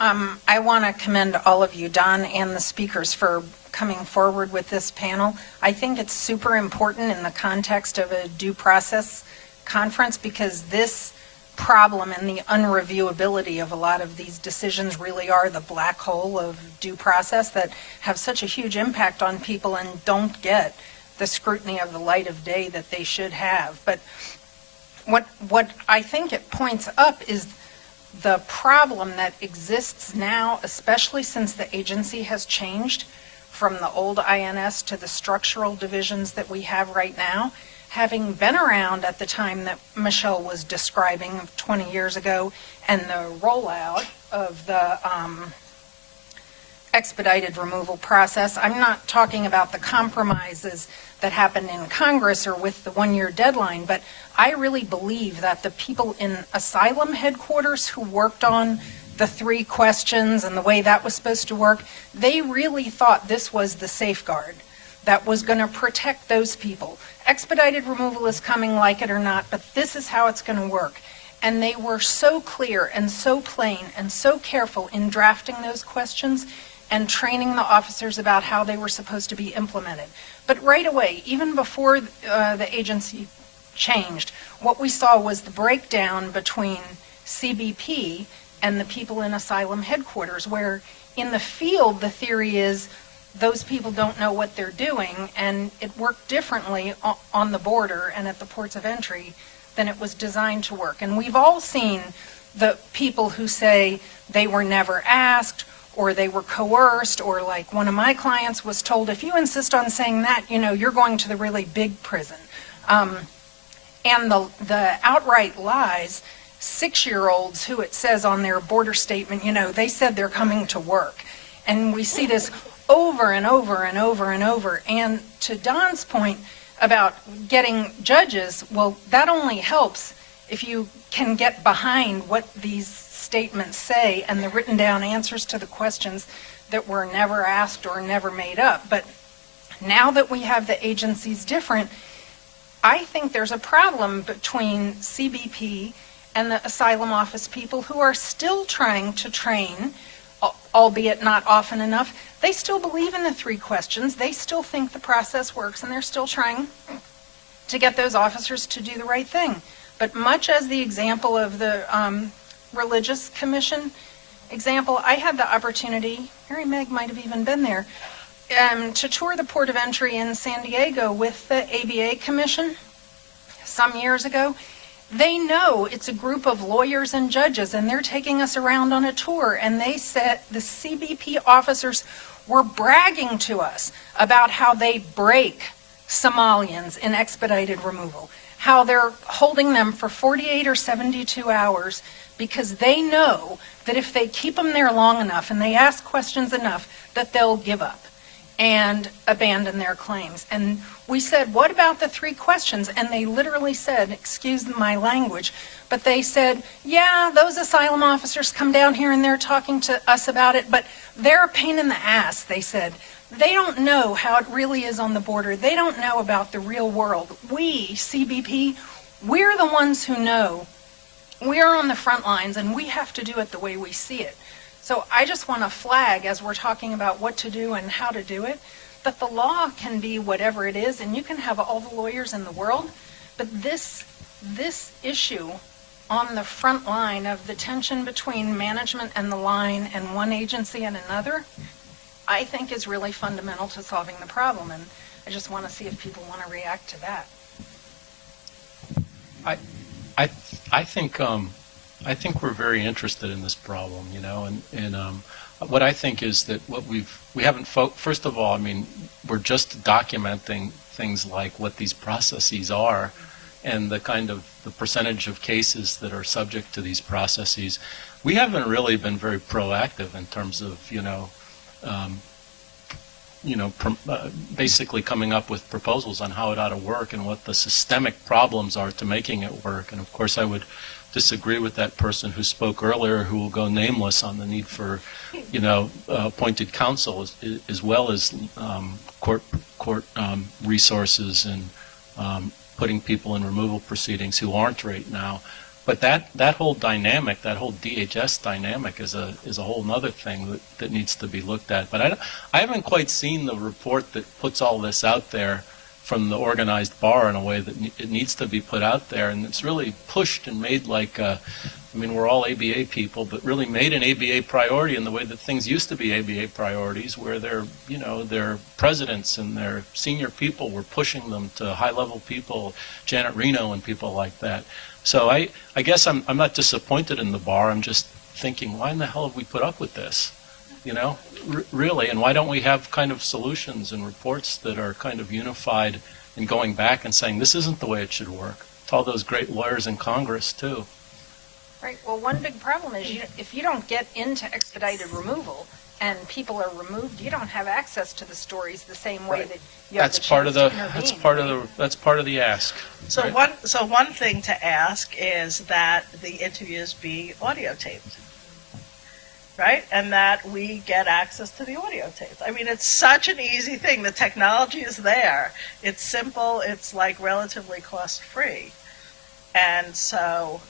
I want to commend all of you, Don and the speakers, for coming forward with this panel. I think it's super important in the context of a due process conference because this problem and the unreviewability of a lot of these decisions really are the black hole of due process that have such a huge impact on people and don't get the scrutiny of the light of day that they should have. But what I think it points up is the problem that exists now, especially since the agency has changed from the old INS to the structural divisions that we have right now. Having been around at the time that Michele was describing 20 years ago and the rollout of the expedited removal process, I'm not talking about the compromises that happened in Congress or with the one-year deadline, but I really believe that the people in asylum headquarters who worked on the 3 questions and the way that was supposed to work, they really thought this was the safeguard that was going to protect those people. Expedited removal is coming, like it or not, but this is how it's going to work. And they were so clear and so plain and so careful in drafting those questions and training the officers about how they were supposed to be implemented. But right away, even before the agency changed, what we saw was the breakdown between CBP and the people in asylum headquarters, where in the field the theory is those people don't know what they're doing, and it worked differently on the border and at the ports of entry than it was designed to work. And we've all seen the people who say they were never asked or they were coerced, or like one of my clients was told, if you insist on saying that, you're going to the really big prison. And the outright lies, 6-year-olds who it says on their border statement, they said they're coming to work. And we see this over and over and over and over. And to Don's point about getting judges, well, that only helps if you can get behind what these statements say and the written down answers to the questions that were never asked or never made up. But now that we have the agencies different, I think there's a problem between CBP and the asylum office people who are still trying to train, albeit not often enough. They still believe in the 3 questions. They still think the process works, and they're still trying to get those officers to do the right thing. But much as the example of the Religious Commission example, I had the opportunity, Mary Meg might have even been there, to tour the port of entry in San Diego with the ABA Commission some years ago. They know it's a group of lawyers and judges, and they're taking us around on a tour, and they said the CBP officers were bragging to us about how they break Somalians in expedited removal, how they're holding them for 48 or 72 hours because they know that if they keep them there long enough and they ask questions enough, that they'll give up and abandon their claims. And we said, what about the 3 questions? And they literally said, excuse my language, but they said, yeah, those asylum officers come down here and they're talking to us about it, but they're a pain in the ass, they said. They don't know how it really is on the border. They don't know about the real world. We, CBP, we're the ones who know. We're on the front lines, and we have to do it the way we see it. So I just want to flag, as we're talking about what to do and how to do it, that the law can be whatever it is, and you can have all the lawyers in the world, but this issue on the front line of the tension between management and the line and one agency and another, I think is really fundamental to solving the problem, and I just want to see if people want to react to that. I think we're very interested in this problem, and what I think is that we haven't first of all, I mean, we're just documenting things like what these processes are, and the percentage of cases that are subject to these processes. We haven't really been very proactive in terms of basically coming up with proposals on how it ought to work and what the systemic problems are to making it work. And of course, I would disagree with that person who spoke earlier, who will go nameless, on the need for, appointed counsel as well as court resources and putting people in removal proceedings who aren't right now. But that whole dynamic, that whole DHS dynamic, is a whole other thing that needs to be looked at. But I haven't quite seen the report that puts all this out there from the organized bar in a way that it needs to be put out there, and it's really pushed and made like, we're all ABA people, but really made an ABA priority in the way that things used to be ABA priorities, where their presidents and their senior people were pushing them to high-level people, Janet Reno and people like that. So I guess I'm not disappointed in the bar. I'm just thinking, why in the hell have we put up with this? Really, and why don't we have kind of solutions and reports that are kind of unified and going back and saying this isn't the way it should work? To all those great lawyers in Congress too. Right. Well, one big problem is if you don't get into expedited removal and people are removed, you don't have access to the stories the same way that you have That's the part chance of to the intervene. that's part of the ask. So right? one thing to ask is that the interviews be audio taped, right? And that we get access to the audio tapes. I mean, it's such an easy thing. The technology is there. It's simple. It's like relatively cost-free. And so,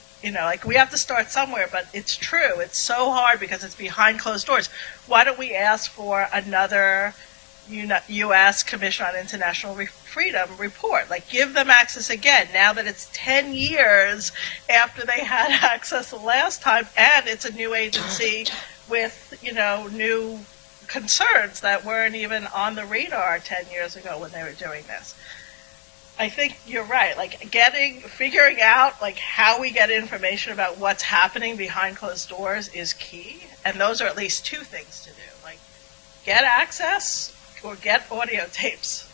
we have to start somewhere, but it's true. It's so hard because it's behind closed doors. Why don't we ask for another U.S. Commission on International Freedom report? Like, give them access again, now that it's 10 years after they had access the last time, and it's a new agency with, new concerns that weren't even on the radar 10 years ago when they were doing this. I think you're right. Like, figuring out like how we get information about what's happening behind closed doors is key. And those are at least two things to do. Like, get access or get audio tapes.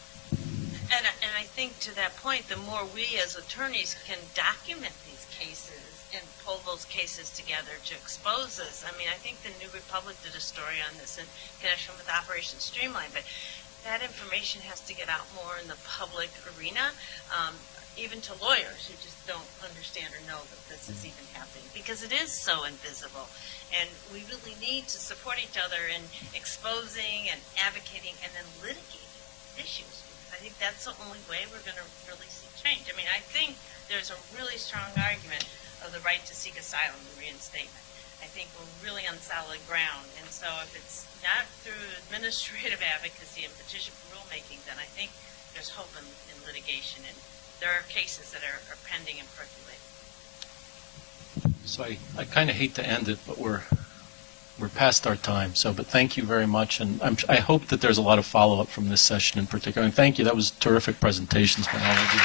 And I think to that point, the more we as attorneys can document these cases and pull those cases together to expose us. I mean, I think the New Republic did a story on this in connection with Operation Streamline, but that information has to get out more in the public arena, even to lawyers who just don't understand or know that this is even happening, because it is so invisible. And we really need to support each other in exposing and advocating and then litigating issues. I think that's the only way we're going to really see change. I mean, I think there's a really strong argument of the right to seek asylum and reinstatement. I think we're really on solid ground. And so if it's not through administrative advocacy and petition for rulemaking, then I think there's hope in litigation. And there are cases that are pending and percolating. So I kind of hate to end it, but we're past our time. But thank you very much, and I hope that there's a lot of follow-up from this session in particular. And thank you. That was terrific presentations by all of you.